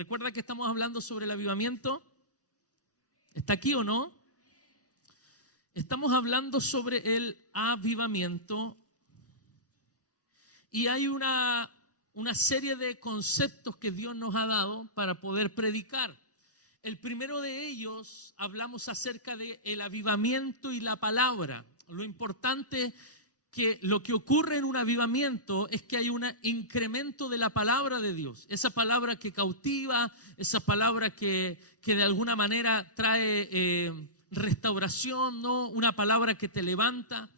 ¿Recuerda que estamos hablando sobre el avivamiento? ¿Está aquí o no? Estamos hablando sobre el avivamiento y hay una serie de conceptos que Dios nos ha dado para poder predicar. El primero de ellos, hablamos acerca del avivamiento y la palabra. Lo importante que lo que ocurre en un avivamiento es que hay un incremento de la palabra de Dios. Esa palabra que cautiva, esa palabra que de alguna manera trae restauración, ¿no? Una palabra que te levanta.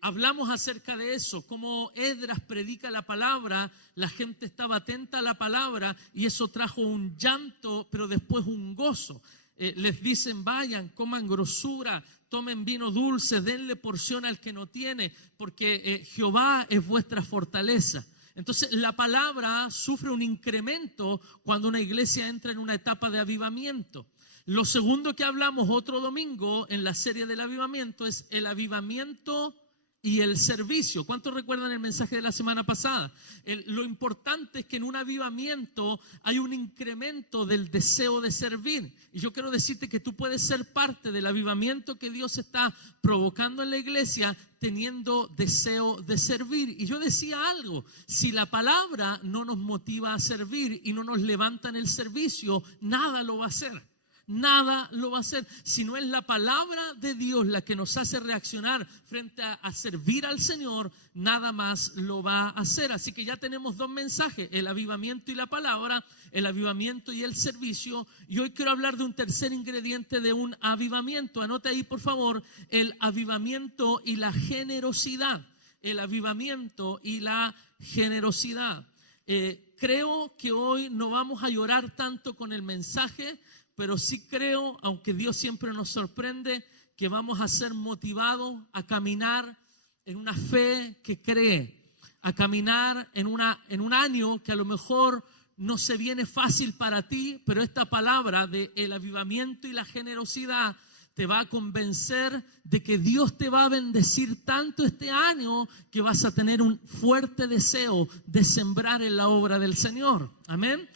Hablamos acerca de eso, cómo Esdras predica la palabra, la gente estaba atenta a la palabra y eso trajo un llanto, pero después un gozo. Les dicen, vayan, coman grosura, tomen vino dulce, denle porción al que no tiene, porque Jehová es vuestra fortaleza. Entonces la palabra sufre un incremento cuando una iglesia entra en una etapa de avivamiento. Lo segundo que hablamos otro domingo en la serie del avivamiento es el avivamiento y el servicio. ¿Cuántos recuerdan el mensaje de la semana pasada? Lo importante es que en un avivamiento hay un incremento del deseo de servir. Y yo quiero decirte que tú puedes ser parte del avivamiento que Dios está provocando en la iglesia teniendo deseo de servir. Y yo decía algo, si la palabra no nos motiva a servir y no nos levanta en el servicio, nada lo va a hacer. Nada lo va a hacer. Si no es la palabra de Dios la que nos hace reaccionar frente a servir al Señor, nada más lo va a hacer. Así que ya tenemos dos mensajes, el avivamiento y la palabra, el avivamiento y el servicio. Y hoy quiero hablar de un tercer ingrediente de un avivamiento. Anote ahí por favor, el avivamiento y la generosidad. El avivamiento y la generosidad. Creo que hoy no vamos a llorar tanto con el mensaje, pero sí creo, aunque Dios siempre nos sorprende, que vamos a ser motivados a caminar en una fe que cree, a caminar en un año que a lo mejor no se viene fácil para ti, pero esta palabra de el avivamiento y la generosidad te va a convencer de que Dios te va a bendecir tanto este año que vas a tener un fuerte deseo de sembrar en la obra del Señor. Amén.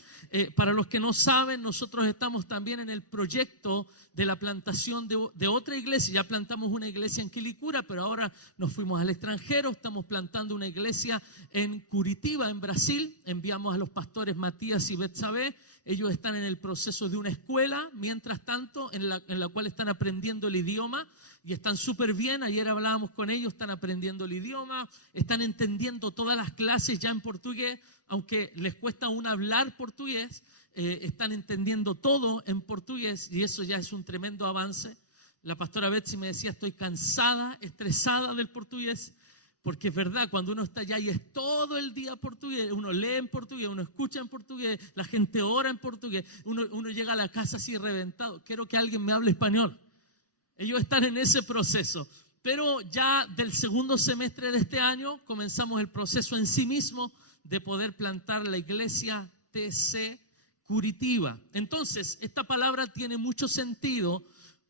Para los que no saben, nosotros estamos también en el proyecto de la plantación de otra iglesia. Ya plantamos una iglesia en Quilicura, pero ahora nos fuimos al extranjero. Estamos plantando una iglesia en Curitiba, en Brasil. Enviamos a los pastores Matías y Betsabé. Ellos están en el proceso de una escuela, mientras tanto, en la cual están aprendiendo el idioma. Y están súper bien, ayer hablábamos con ellos, están aprendiendo el idioma, están entendiendo todas las clases ya en portugués, aunque les cuesta aún hablar portugués, están entendiendo todo en portugués y eso ya es un tremendo avance. La pastora Betsy me decía, estoy cansada, estresada del portugués, porque es verdad, cuando uno está allá y es todo el día portugués, uno lee en portugués, uno escucha en portugués, la gente ora en portugués, uno llega a la casa así reventado, quiero que alguien me hable español. Ellos están en ese proceso, pero ya del segundo semestre de este año comenzamos el proceso en sí mismo de poder plantar la iglesia TC Curitiba. Entonces, esta palabra tiene mucho sentido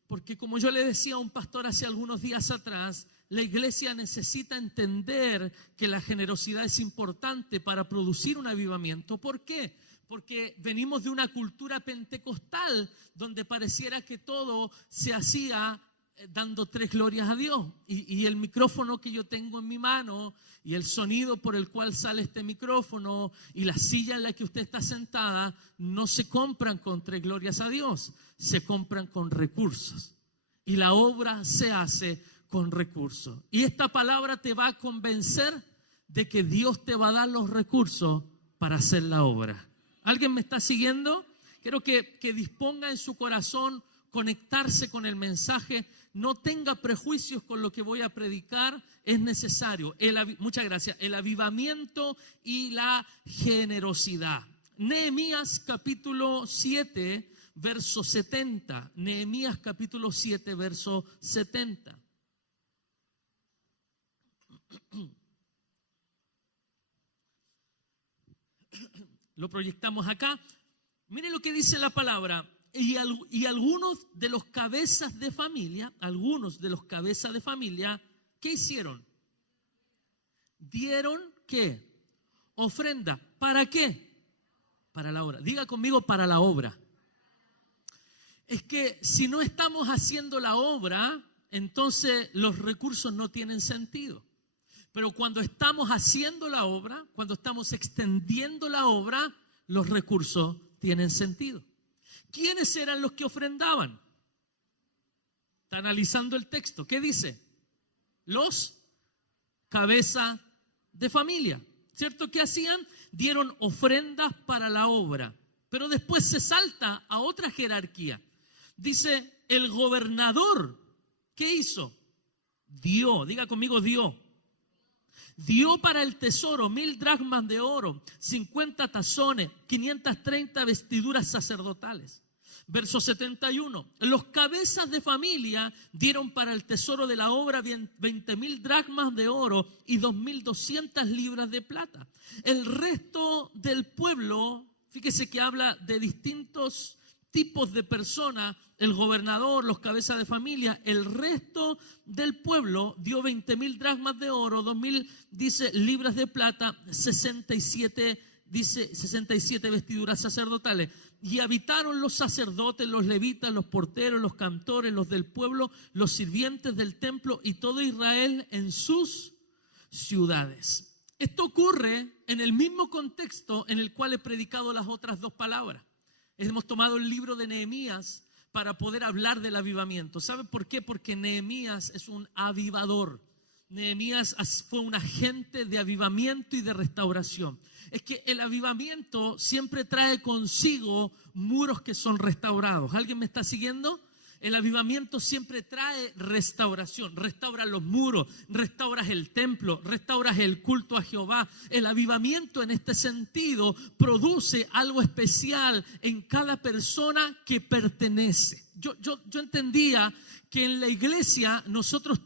porque como yo le decía a un pastor hace algunos días atrás, la iglesia necesita entender que la generosidad es importante para producir un avivamiento. ¿Por qué? Porque venimos de una cultura pentecostal donde pareciera que todo se hacía dando tres glorias a Dios. Y el micrófono que yo tengo en mi mano y el sonido por el cual sale este micrófono y la silla en la que usted está sentada no se compran con tres glorias a Dios, se compran con recursos. Y la obra se hace con recursos. Y esta palabra te va a convencer de que Dios te va a dar los recursos para hacer la obra. ¿Alguien me está siguiendo? Quiero que disponga en su corazón conectarse con el mensaje. No tenga prejuicios con lo que voy a predicar. Es necesario. Muchas gracias. El avivamiento y la generosidad. Nehemías capítulo 7, verso 70. Nehemías capítulo 7, verso 70. Lo proyectamos acá. Miren lo que dice la palabra. Y algunos de los cabezas de familia, ¿qué hicieron? Dieron ¿qué? Ofrenda. ¿Para qué? Para la obra. Diga conmigo, para la obra. Es que si no estamos haciendo la obra, entonces los recursos no tienen sentido. Pero cuando estamos haciendo la obra, cuando estamos extendiendo la obra, los recursos tienen sentido. ¿Quiénes eran los que ofrendaban? Está analizando el texto. ¿Qué dice? Los cabezas de familia. ¿Cierto? ¿Qué hacían? Dieron ofrendas para la obra. Pero después se salta a otra jerarquía. Dice, el gobernador, ¿qué hizo? Dio, diga conmigo, dio. Dio para el tesoro 1000 dracmas de oro, 50 tazones, 530 vestiduras sacerdotales. Verso 71, los cabezas de familia dieron para el tesoro de la obra 20.000 dracmas de oro y 2.200 libras de plata. El resto del pueblo, fíjese que habla de distintos tipos de personas, el gobernador, los cabezas de familia, el resto del pueblo dio 20.000 dracmas de oro, 2.000, dice, libras de plata, 67 vestiduras sacerdotales. Y habitaron los sacerdotes, los levitas, los porteros, los cantores, los del pueblo, los sirvientes del templo y todo Israel en sus ciudades. Esto ocurre en el mismo contexto en el cual he predicado las otras dos palabras. Hemos tomado el libro de Nehemías para poder hablar del avivamiento. ¿Saben por qué? Porque Nehemías es un avivador. Nehemías fue un agente de avivamiento y de restauración. Es que el avivamiento siempre trae consigo muros que son restaurados. ¿Alguien me está siguiendo? El avivamiento siempre trae restauración. Restauras los muros, restauras el templo, restauras el culto a Jehová. El avivamiento en este sentido produce algo especial en cada persona que pertenece. Yo entendía que en la iglesia nosotros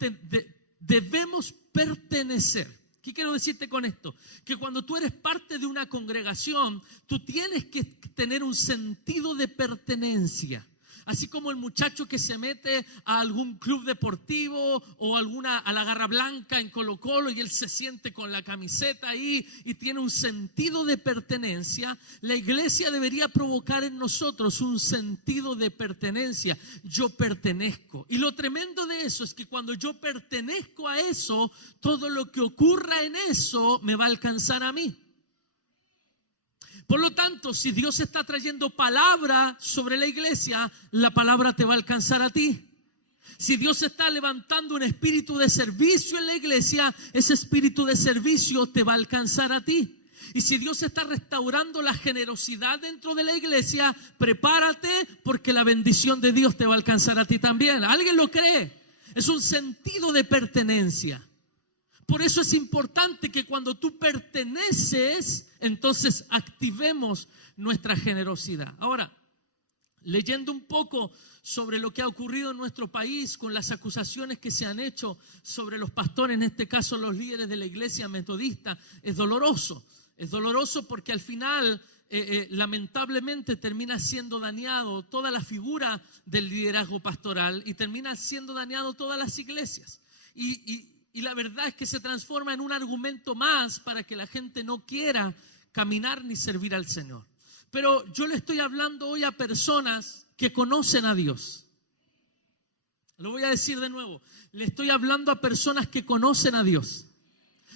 debemos pertenecer. ¿Qué quiero decirte con esto? Que cuando tú eres parte de una congregación, tú tienes que tener un sentido de pertenencia. Así como el muchacho que se mete a algún club deportivo o a la Garra Blanca en Colo-Colo y él se siente con la camiseta ahí y tiene un sentido de pertenencia, la iglesia debería provocar en nosotros un sentido de pertenencia. Yo pertenezco. Y lo tremendo de eso es que cuando yo pertenezco a eso, todo lo que ocurra en eso me va a alcanzar a mí. Por lo tanto, si Dios está trayendo palabra sobre la iglesia, la palabra te va a alcanzar a ti. Si Dios está levantando un espíritu de servicio en la iglesia, ese espíritu de servicio te va a alcanzar a ti. Y si Dios está restaurando la generosidad dentro de la iglesia, prepárate porque la bendición de Dios te va a alcanzar a ti también. ¿Alguien lo cree? Es un sentido de pertenencia. Por eso es importante que cuando tú perteneces, entonces activemos nuestra generosidad. Ahora, leyendo un poco sobre lo que ha ocurrido en nuestro país con las acusaciones que se han hecho sobre los pastores, en este caso los líderes de la iglesia metodista, es doloroso. Es doloroso porque al final, lamentablemente, termina siendo dañado toda la figura del liderazgo pastoral y termina siendo dañado todas las iglesias. Y la verdad es que se transforma en un argumento más para que la gente no quiera caminar ni servir al Señor. Pero yo le estoy hablando hoy a personas que conocen a Dios. Lo voy a decir de nuevo. Le estoy hablando a personas que conocen a Dios.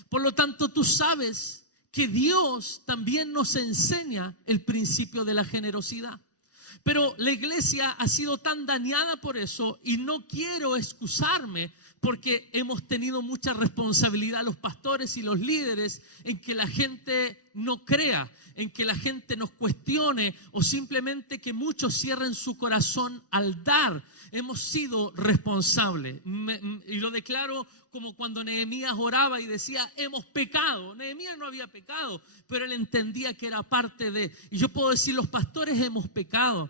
Por lo tanto, tú sabes que Dios también nos enseña el principio de la generosidad. Pero la iglesia ha sido tan dañada por eso y no quiero excusarme porque hemos tenido mucha responsabilidad los pastores y los líderes en que la gente no crea, en que la gente nos cuestione o simplemente que muchos cierren su corazón al dar. Hemos sido responsables y lo declaro como cuando Nehemías oraba y decía hemos pecado. Nehemías no había pecado, pero él entendía que era parte de. Y yo puedo decir los pastores hemos pecado.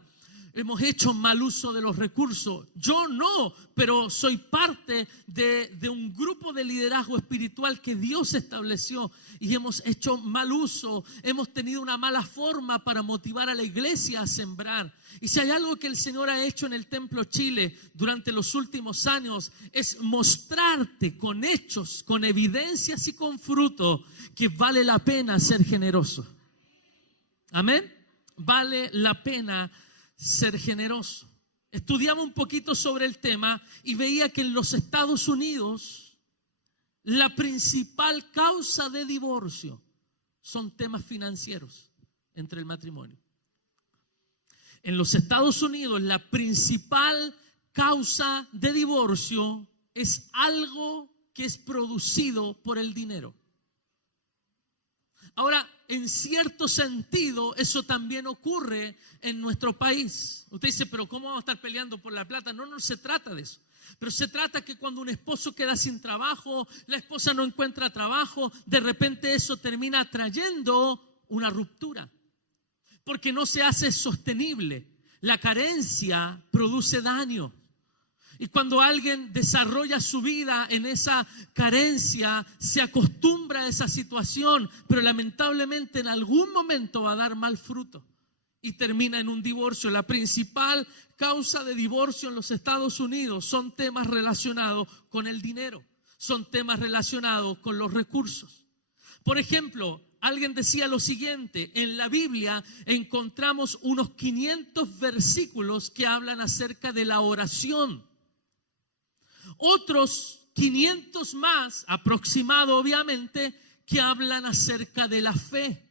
Hemos hecho mal uso de los recursos. Yo no, pero soy parte de un grupo de liderazgo espiritual que Dios estableció y hemos hecho mal uso. Hemos tenido una mala forma para motivar a la iglesia a sembrar. Y si hay algo que el Señor ha hecho en el Templo Chile durante los últimos años es mostrarte con hechos, con evidencias y con fruto que vale la pena ser generoso. Amén. vale la pena ser generoso. Estudiaba un poquito sobre el tema y veía que en los Estados Unidos la principal causa de divorcio son temas financieros entre el matrimonio. En los Estados Unidos la principal causa de divorcio es algo que es producido por el dinero. Ahora, en cierto sentido, eso también ocurre en nuestro país. Usted dice, pero ¿cómo vamos a estar peleando por la plata? No se trata de eso. Pero se trata que cuando un esposo queda sin trabajo, la esposa no encuentra trabajo, de repente eso termina trayendo una ruptura. Porque no se hace sostenible. La carencia produce daño. Y cuando alguien desarrolla su vida en esa carencia, se acostumbra a esa situación, pero lamentablemente en algún momento va a dar mal fruto y termina en un divorcio. La principal causa de divorcio en los Estados Unidos son temas relacionados con el dinero, son temas relacionados con los recursos. Por ejemplo, alguien decía lo siguiente: en la Biblia encontramos unos 500 versículos que hablan acerca de la oración. Otros 500 más, aproximado obviamente, que hablan acerca de la fe.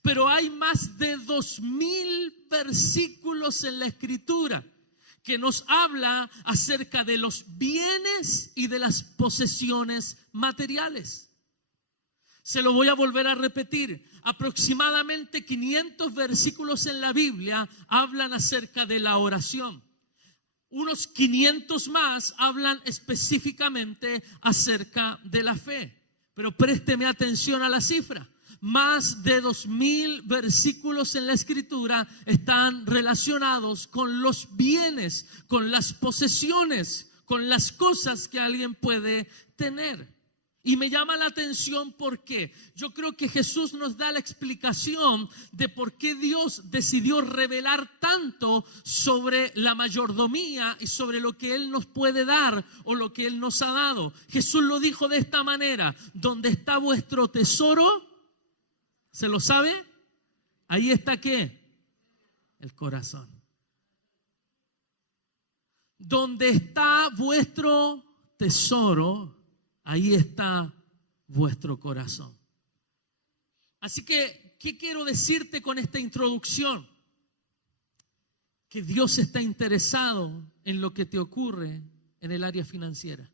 Pero hay más de 2000 versículos en la Escritura que nos habla acerca de los bienes y de las posesiones materiales. Se lo voy a volver a repetir. Aproximadamente 500 versículos en la Biblia hablan acerca de la oración. Unos 500 más hablan específicamente acerca de la fe. Pero présteme atención a la cifra. Más de 2000 versículos en la Escritura están relacionados con los bienes, con las posesiones, con las cosas que alguien puede tener. Y me llama la atención porque yo creo que Jesús nos da la explicación de por qué Dios decidió revelar tanto sobre la mayordomía y sobre lo que Él nos puede dar o lo que Él nos ha dado. Jesús lo dijo de esta manera: donde está vuestro tesoro, ¿se lo sabe? Ahí está ¿qué? El corazón. Donde está vuestro tesoro, ahí está vuestro corazón. Así que, ¿qué quiero decirte con esta introducción? Que Dios está interesado en lo que te ocurre en el área financiera.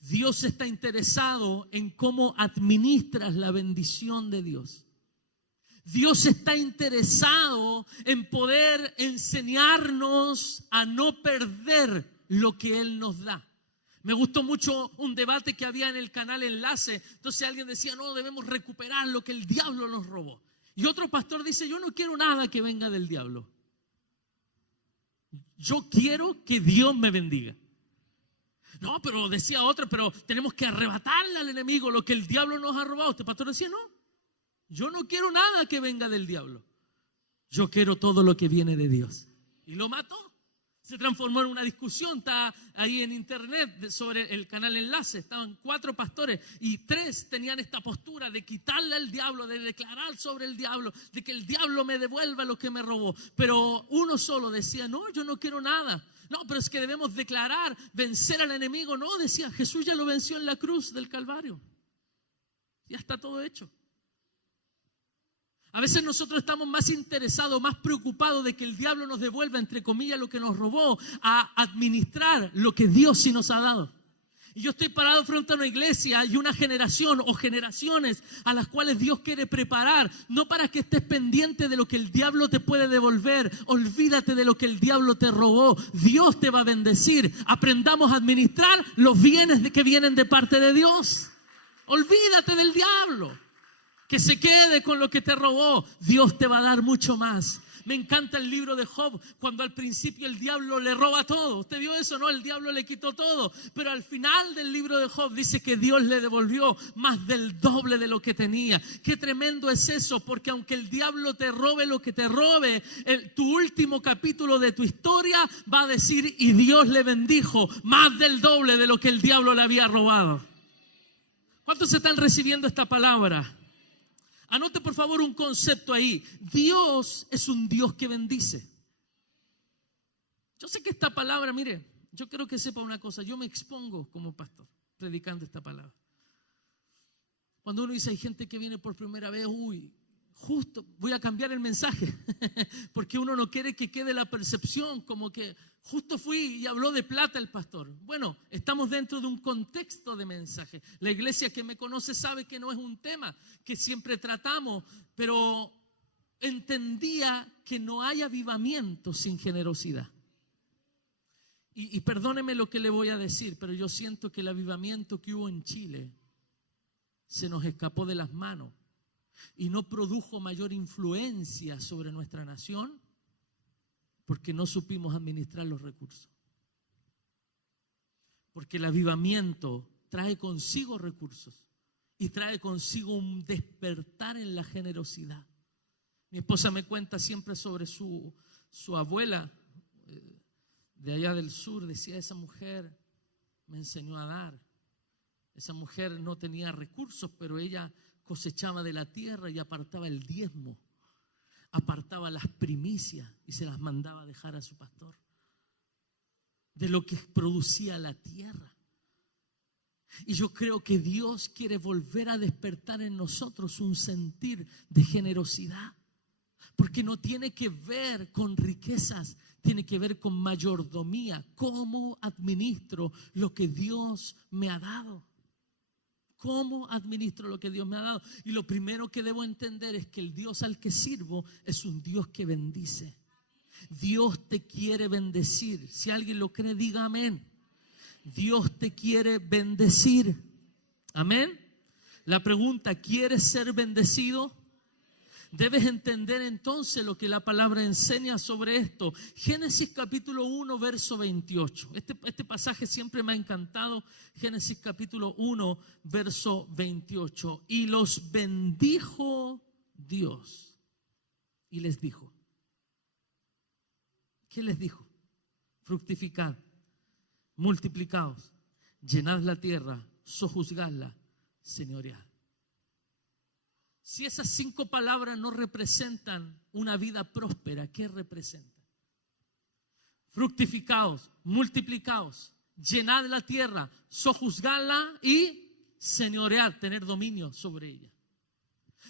Dios está interesado en cómo administras la bendición de Dios. Dios está interesado en poder enseñarnos a no perder lo que Él nos da. Me gustó mucho un debate que había en el canal Enlace. Entonces alguien decía, no, debemos recuperar lo que el diablo nos robó. Y otro pastor dice, yo no quiero nada que venga del diablo. Yo quiero que Dios me bendiga. No, pero decía otro, pero tenemos que arrebatarle al enemigo lo que el diablo nos ha robado. Este pastor decía, no, yo no quiero nada que venga del diablo. Yo quiero todo lo que viene de Dios. Y lo mató. Se transformó en una discusión, está ahí en internet sobre el canal Enlace. Estaban 4 pastores y 3 tenían esta postura de quitarle al diablo, de declarar sobre el diablo, de que el diablo me devuelva lo que me robó. Pero uno solo decía, no, yo no quiero nada. No, pero es que debemos declarar, vencer al enemigo. No, decía, Jesús ya lo venció en la cruz del Calvario. Ya está todo hecho. A veces nosotros estamos más interesados, más preocupados de que el diablo nos devuelva, entre comillas, lo que nos robó, a administrar lo que Dios sí nos ha dado. Y yo estoy parado frente a una iglesia y una generación o generaciones a las cuales Dios quiere preparar, no para que estés pendiente de lo que el diablo te puede devolver. Olvídate de lo que el diablo te robó. Dios te va a bendecir. Aprendamos a administrar los bienes que vienen de parte de Dios. Olvídate del diablo. Que se quede con lo que te robó. Dios te va a dar mucho más. Me encanta el libro de Job, cuando al principio el diablo le roba todo. ¿Usted vio eso? No, el diablo le quitó todo. Pero al final del libro de Job dice que Dios le devolvió más del doble de lo que tenía. Qué tremendo es eso, porque aunque el diablo te robe lo que te robe, tu último capítulo de tu historia va a decir, y Dios le bendijo más del doble de lo que el diablo le había robado. ¿Cuántos están recibiendo esta palabra? Anote por favor un concepto ahí. Dios es un Dios que bendice. Yo sé que esta palabra, mire, yo quiero que sepa una cosa. Yo me expongo como pastor predicando esta palabra. Cuando uno dice hay gente que viene por primera vez, justo voy a cambiar el mensaje porque uno no quiere que quede la percepción como que justo fui y habló de plata el pastor. Bueno, estamos dentro de un contexto de mensaje. La iglesia que me conoce sabe que no es un tema que siempre tratamos, pero entendía que no hay avivamiento sin generosidad. Y perdóneme lo que le voy a decir, pero yo siento que el avivamiento que hubo en Chile se nos escapó de las manos y no produjo mayor influencia sobre nuestra nación porque no supimos administrar los recursos. Porque el avivamiento trae consigo recursos y trae consigo un despertar en la generosidad. Mi esposa me cuenta siempre sobre su abuela de allá del sur. Decía, esa mujer me enseñó a dar. Esa mujer no tenía recursos, pero ella cosechaba de la tierra y apartaba el diezmo, apartaba las primicias y se las mandaba a dejar a su pastor de lo que producía la tierra. Y yo creo que Dios quiere volver a despertar en nosotros un sentir de generosidad, porque no tiene que ver con riquezas, tiene que ver con mayordomía. ¿Cómo administro lo que Dios me ha dado? ¿Cómo administro lo que Dios me ha dado? Y lo primero que debo entender es que el Dios al que sirvo es un Dios que bendice. Dios te quiere bendecir. Si alguien lo cree, diga amén. Dios te quiere bendecir. Amén. La pregunta, ¿quieres ser bendecido? Debes entender entonces lo que la palabra enseña sobre esto. Génesis capítulo 1, verso 28. Este pasaje siempre me ha encantado. Génesis capítulo 1, verso 28. Y los bendijo Dios. Y les dijo. ¿Qué les dijo? Fructificad, multiplicaos, llenad la tierra, sojuzgadla, señoread. Si esas 5 palabras no representan una vida próspera, ¿qué representan? Fructificaos, multiplicaos, llenad la tierra, sojuzgadla y señorear, tener dominio sobre ella.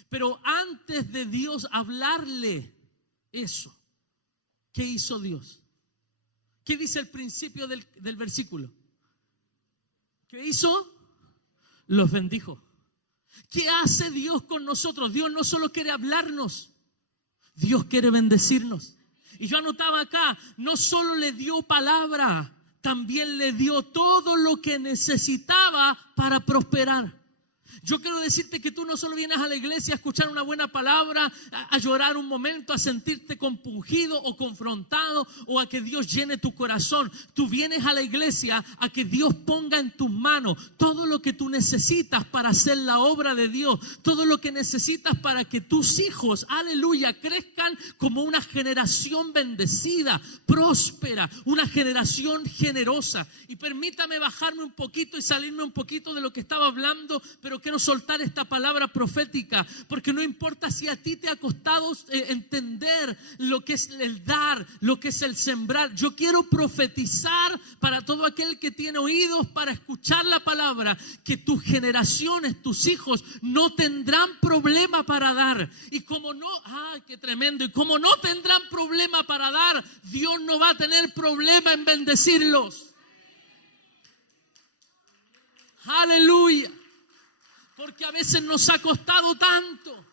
Pero antes de Dios hablarle eso, ¿qué hizo Dios? ¿Qué dice el principio del versículo? ¿Qué hizo? Los bendijo. ¿Qué hace Dios con nosotros? Dios no solo quiere hablarnos, Dios quiere bendecirnos. Y yo anotaba acá, no solo le dio palabra, también le dio todo lo que necesitaba para prosperar. Yo quiero decirte que tú no solo vienes a la iglesia a escuchar una buena palabra, a llorar un momento, a sentirte compungido o confrontado o a que Dios llene tu corazón. Tú vienes a la iglesia a que Dios ponga en tus manos todo lo que tú necesitas para hacer la obra de Dios. Todo lo que necesitas para que tus hijos, aleluya, crezcan como una generación bendecida, próspera, una generación generosa. Y permítame bajarme un poquito y salirme un poquito de lo que estaba hablando, pero quiero soltar esta palabra profética, porque no importa si a ti te ha costado entender lo que es el dar, lo que es el sembrar. Yo quiero profetizar para todo aquel que tiene oídos para escuchar la palabra, que tus generaciones, tus hijos no tendrán problema para dar. Y como no, ¡ay, qué tremendo! Y como no tendrán problema para dar, Dios no va a tener problema en bendecirlos. Aleluya. Porque a veces nos ha costado tanto.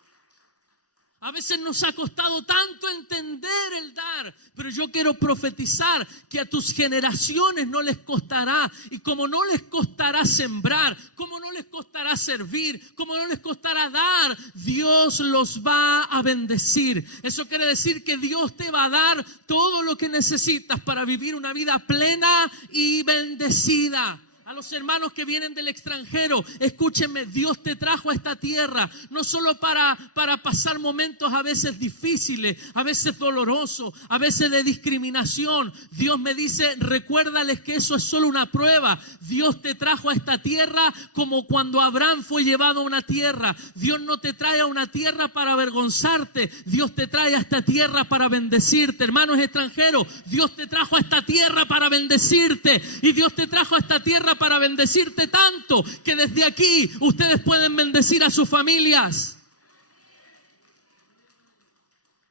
A veces nos ha costado tanto entender el dar. Pero yo quiero profetizar que a tus generaciones no les costará. Y como no les costará sembrar, como no les costará servir, como no les costará dar, Dios los va a bendecir. Eso quiere decir que Dios te va a dar todo lo que necesitas para vivir una vida plena y bendecida. A los hermanos que vienen del extranjero, escúchenme, Dios te trajo a esta tierra, no solo para pasar momentos a veces difíciles, a veces dolorosos, a veces de discriminación. Dios me dice, recuérdales que eso es solo una prueba. Dios te trajo a esta tierra como cuando Abraham fue llevado a una tierra. Dios no te trae a una tierra para avergonzarte, Dios te trae a esta tierra para bendecirte. Hermanos extranjeros, Dios te trajo a esta tierra para bendecirte, y Dios te trajo a esta tierra para bendecirte tanto que desde aquí ustedes pueden bendecir a sus familias.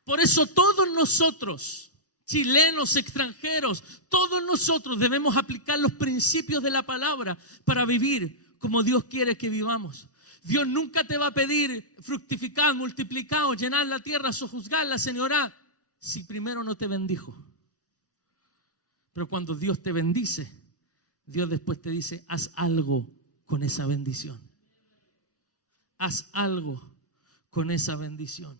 Por eso todos nosotros, chilenos, extranjeros, todos nosotros debemos aplicar los principios de la palabra para vivir como Dios quiere que vivamos. Dios nunca te va a pedir fructificar, multiplicar, o llenar la tierra, sojuzgarla, señorar, si primero no te bendijo. Pero cuando Dios te bendice, Dios después te dice, haz algo con esa bendición. Haz algo con esa bendición.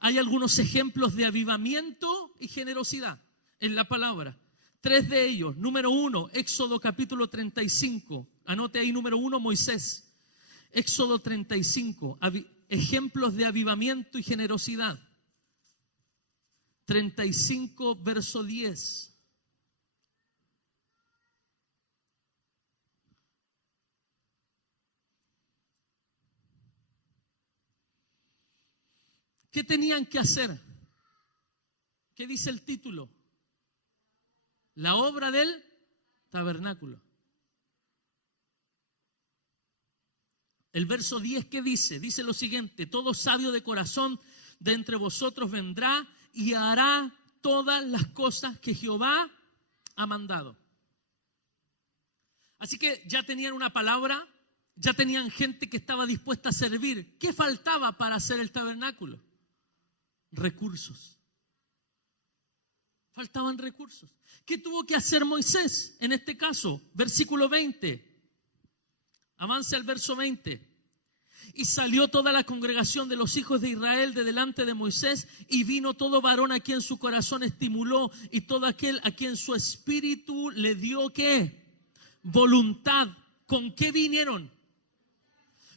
Hay algunos ejemplos de avivamiento y generosidad en la palabra. 3 de ellos. Número 1, Éxodo capítulo 35. Anote ahí, número 1, Moisés. Éxodo 35. Ejemplos de avivamiento y generosidad. 35, verso 10. ¿Qué tenían que hacer? ¿Qué dice el título? La obra del tabernáculo. El verso 10, ¿qué dice? Dice lo siguiente: todo sabio de corazón de entre vosotros vendrá y hará todas las cosas que Jehová ha mandado. Así que ya tenían una palabra, ya tenían gente que estaba dispuesta a servir. ¿Qué faltaba para hacer el tabernáculo? Recursos. Faltaban recursos. ¿Qué tuvo que hacer Moisés en este caso? Versículo 20. Avance al verso 20. Y salió toda la congregación de los hijos de Israel de delante de Moisés, y vino todo varón a quien su corazón estimuló, y todo aquel a quien su espíritu le dio, ¿qué? Voluntad. ¿Con qué vinieron?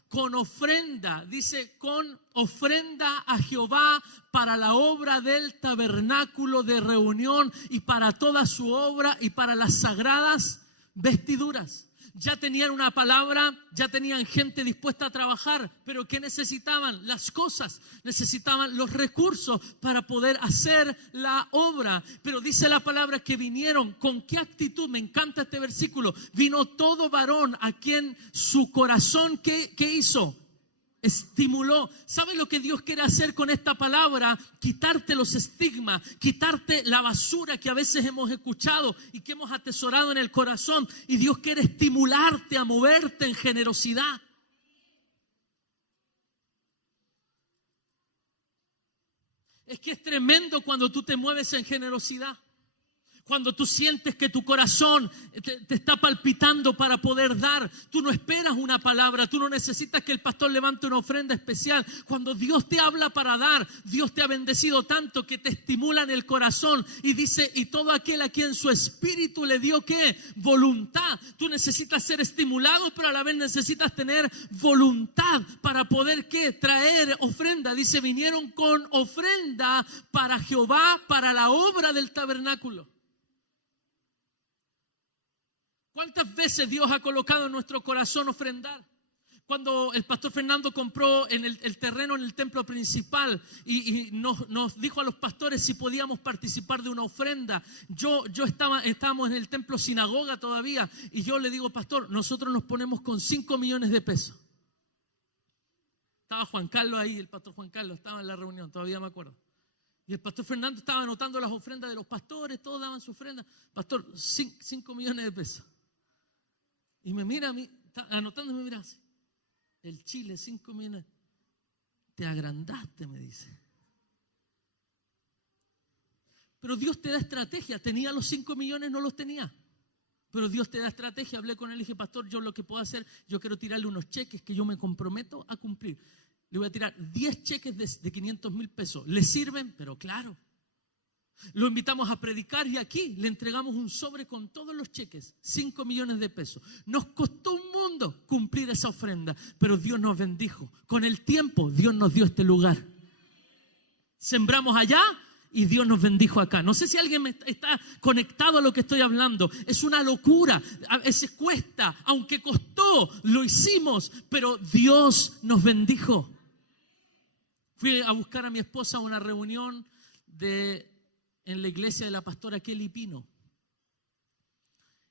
Con ofrenda, dice, con ofrenda a Jehová para la obra del tabernáculo de reunión y para toda su obra y para las sagradas vestiduras. Ya tenían una palabra, ya tenían gente dispuesta a trabajar, pero ¿qué necesitaban? Las cosas, necesitaban los recursos para poder hacer la obra. Pero dice la palabra que vinieron, ¿con qué actitud? Me encanta este versículo. Vino todo varón a quien su corazón, ¿qué hizo? Estimuló. ¿Sabe lo que Dios quiere hacer con esta palabra? Quitarte los estigmas, quitarte la basura que a veces hemos escuchado y que hemos atesorado en el corazón. Y Dios quiere estimularte a moverte en generosidad. Es que es tremendo cuando tú te mueves en generosidad. Cuando tú sientes que tu corazón te está palpitando para poder dar, tú no esperas una palabra, tú no necesitas que el pastor levante una ofrenda especial. Cuando Dios te habla para dar, Dios te ha bendecido tanto que te estimula en el corazón y dice, y todo aquel a quien su espíritu le dio, ¿qué? Voluntad. Tú necesitas ser estimulado, pero a la vez necesitas tener voluntad para poder, ¿qué? Traer ofrenda. Dice, vinieron con ofrenda para Jehová, para la obra del tabernáculo. ¿Cuántas veces Dios ha colocado en nuestro corazón ofrendar? Cuando el pastor Fernando compró en el terreno en el templo principal y nos dijo a los pastores si podíamos participar de una ofrenda. Estábamos en el templo sinagoga todavía y yo le digo, pastor, nosotros nos ponemos con 5 millones de pesos. Estaba Juan Carlos ahí, el pastor Juan Carlos estaba en la reunión, todavía me acuerdo. Y el pastor Fernando estaba anotando las ofrendas de los pastores, todos daban su ofrenda. Pastor, 5 millones de pesos. Y me mira a mí, anotando, me mira así. El Chile, 5 millones. Te agrandaste, me dice. Pero Dios te da estrategia. Tenía los 5 millones, no los tenía. Pero Dios te da estrategia. Hablé con él y dije, pastor, yo lo que puedo hacer, yo quiero tirarle unos cheques que yo me comprometo a cumplir. Le voy a tirar 10 cheques de 500,000 pesos. ¿Le sirven? Pero claro. Lo invitamos a predicar y aquí le entregamos un sobre con todos los cheques, 5 millones de pesos. Nos costó un mundo cumplir esa ofrenda, pero Dios nos bendijo. Con el tiempo Dios nos dio este lugar. Sembramos allá y Dios nos bendijo acá. No sé si alguien está conectado a lo que estoy hablando. Es una locura. A veces cuesta, aunque costó, lo hicimos, pero Dios nos bendijo. Fui a buscar a mi esposa a una reunión en la iglesia de la pastora Kelly Pino.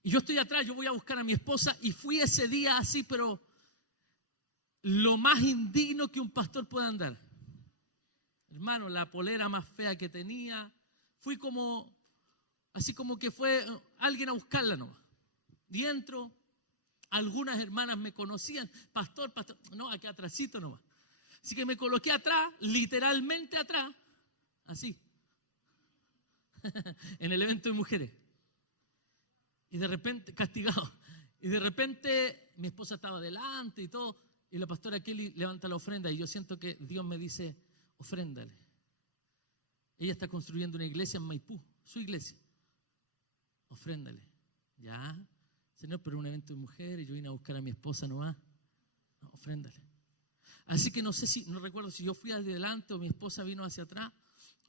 Y yo estoy atrás, yo voy a buscar a mi esposa y fui ese día así, pero lo más indigno que un pastor puede andar. Hermano, la polera más fea que tenía. Fui así como que fue alguien a buscarla nomás. Y entro, algunas hermanas me conocían. Pastor, no, aquí atrásito nomás. Así que me coloqué atrás, literalmente atrás, así. En el evento de mujeres. Y de repente, castigado. Y de repente mi esposa estaba delante y todo. Y la pastora Kelly levanta la ofrenda. Y yo siento que Dios me dice, ofréndale. Ella está construyendo una iglesia en Maipú, su iglesia. Ofréndale. Ya, Señor, pero un evento de mujeres. Yo vine a buscar a mi esposa nomás. No, ofréndale. Así que no recuerdo si yo fui adelante o mi esposa vino hacia atrás.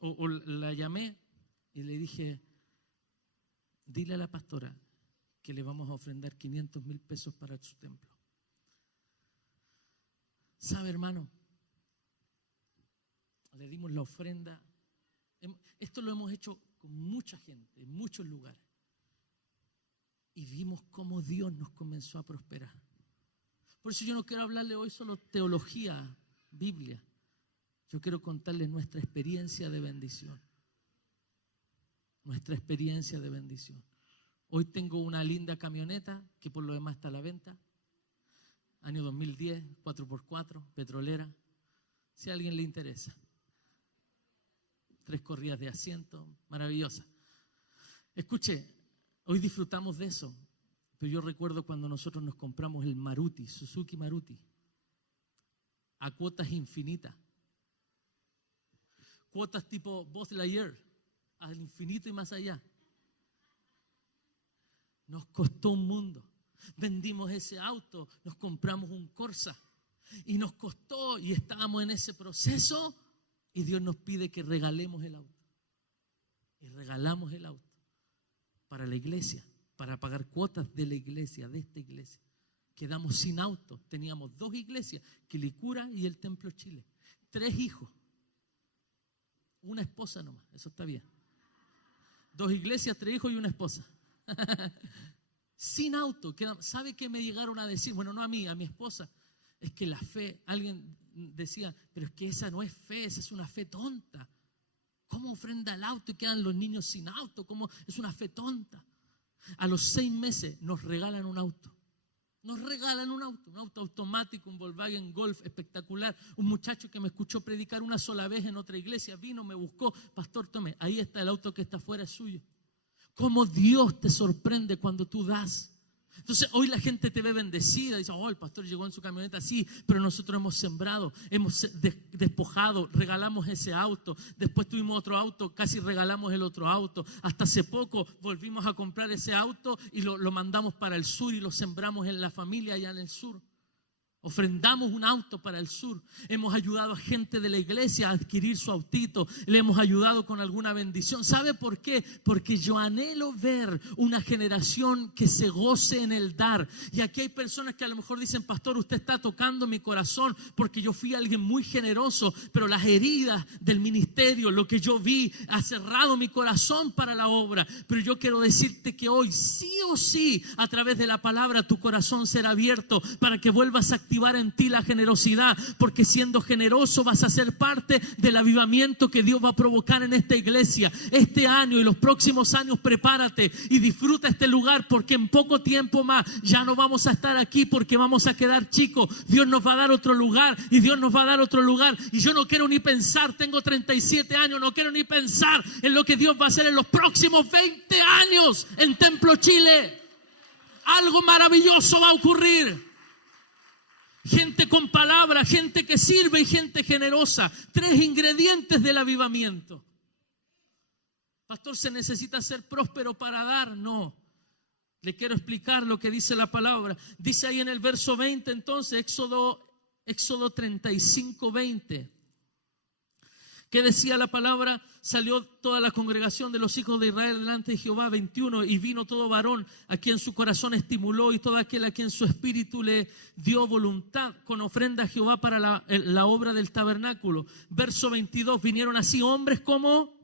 O la llamé. Y le dije, dile a la pastora que le vamos a ofrendar 500,000 pesos para su templo. ¿Sabe, hermano? Le dimos la ofrenda. Esto lo hemos hecho con mucha gente, en muchos lugares. Y vimos cómo Dios nos comenzó a prosperar. Por eso yo no quiero hablarle hoy solo teología, Biblia. Yo quiero contarles nuestra experiencia de bendición. Nuestra experiencia de bendición. Hoy tengo una linda camioneta que por lo demás está a la venta. Año 2010, 4x4, petrolera. Si a alguien le interesa. 3 corridas de asiento, maravillosa. Escuche, hoy disfrutamos de eso. Pero yo recuerdo cuando nosotros nos compramos el Maruti, Suzuki Maruti. A cuotas infinitas. Cuotas tipo Buzz Lightyear. Al infinito y más allá. Nos costó un mundo. Vendimos ese auto, nos compramos un Corsa y nos costó y estábamos en ese proceso y Dios nos pide que regalemos el auto. Y regalamos el auto para la iglesia, para pagar cuotas de la iglesia, de esta iglesia. Quedamos sin auto. Teníamos 2 iglesias, Quilicura y el Templo Chile. 3 hijos. Una esposa nomás, eso está bien. 2 iglesias, 3 hijos y una esposa. Sin auto. ¿Sabe qué me llegaron a decir? Bueno, no a mí, a mi esposa. Es que la fe, alguien decía, pero es que esa no es fe, esa es una fe tonta. ¿Cómo ofrenda el auto y quedan los niños sin auto? ¿Cómo? Es una fe tonta. A los 6 meses nos regalan un auto. Nos regalan un auto automático, un Volkswagen Golf espectacular. Un muchacho que me escuchó predicar una sola vez en otra iglesia, vino, me buscó, pastor, tome, ahí está el auto que está afuera, es suyo. Cómo Dios te sorprende cuando tú das. Entonces hoy la gente te ve bendecida, dice, oh, el pastor llegó en su camioneta, sí, pero nosotros hemos sembrado, hemos despojado, regalamos ese auto, después tuvimos otro auto, casi regalamos el otro auto, hasta hace poco volvimos a comprar ese auto y lo mandamos para el sur y lo sembramos en la familia allá en el sur. Ofrendamos un auto para el sur. Hemos ayudado a gente de la iglesia a adquirir su autito. Le hemos ayudado con alguna bendición. ¿Sabe por qué? Porque yo anhelo ver una generación que se goce en el dar. Y aquí hay personas que a lo mejor dicen, pastor, usted está tocando mi corazón porque yo fui alguien muy generoso, pero las heridas del ministerio, lo que yo vi, ha cerrado mi corazón para la obra. Pero yo quiero decirte que hoy, sí o sí, a través de la palabra, tu corazón será abierto para que vuelvas a activar en ti la generosidad, porque siendo generoso vas a ser parte del avivamiento que Dios va a provocar en esta iglesia. Este año y los próximos años prepárate y disfruta este lugar, porque en poco tiempo más ya no vamos a estar aquí porque vamos a quedar chicos. Dios nos va a dar otro lugar y Dios nos va a dar otro lugar, y yo no quiero ni pensar, tengo 37 años, no quiero ni pensar en lo que Dios va a hacer en los próximos 20 años en Templo Chile. Algo maravilloso va a ocurrir. Gente con palabra, gente que sirve y gente generosa. 3 ingredientes del avivamiento. Pastor, ¿se necesita ser próspero para dar? No. Le quiero explicar lo que dice la palabra. Dice ahí en el verso 20, entonces, Éxodo 35, 20. ¿Qué decía la palabra? Salió toda la congregación de los hijos de Israel delante de Jehová, 21, y vino todo varón a quien su corazón estimuló y todo aquel a quien su espíritu le dio voluntad con ofrenda a Jehová para la obra del tabernáculo. Verso 22, vinieron así hombres como,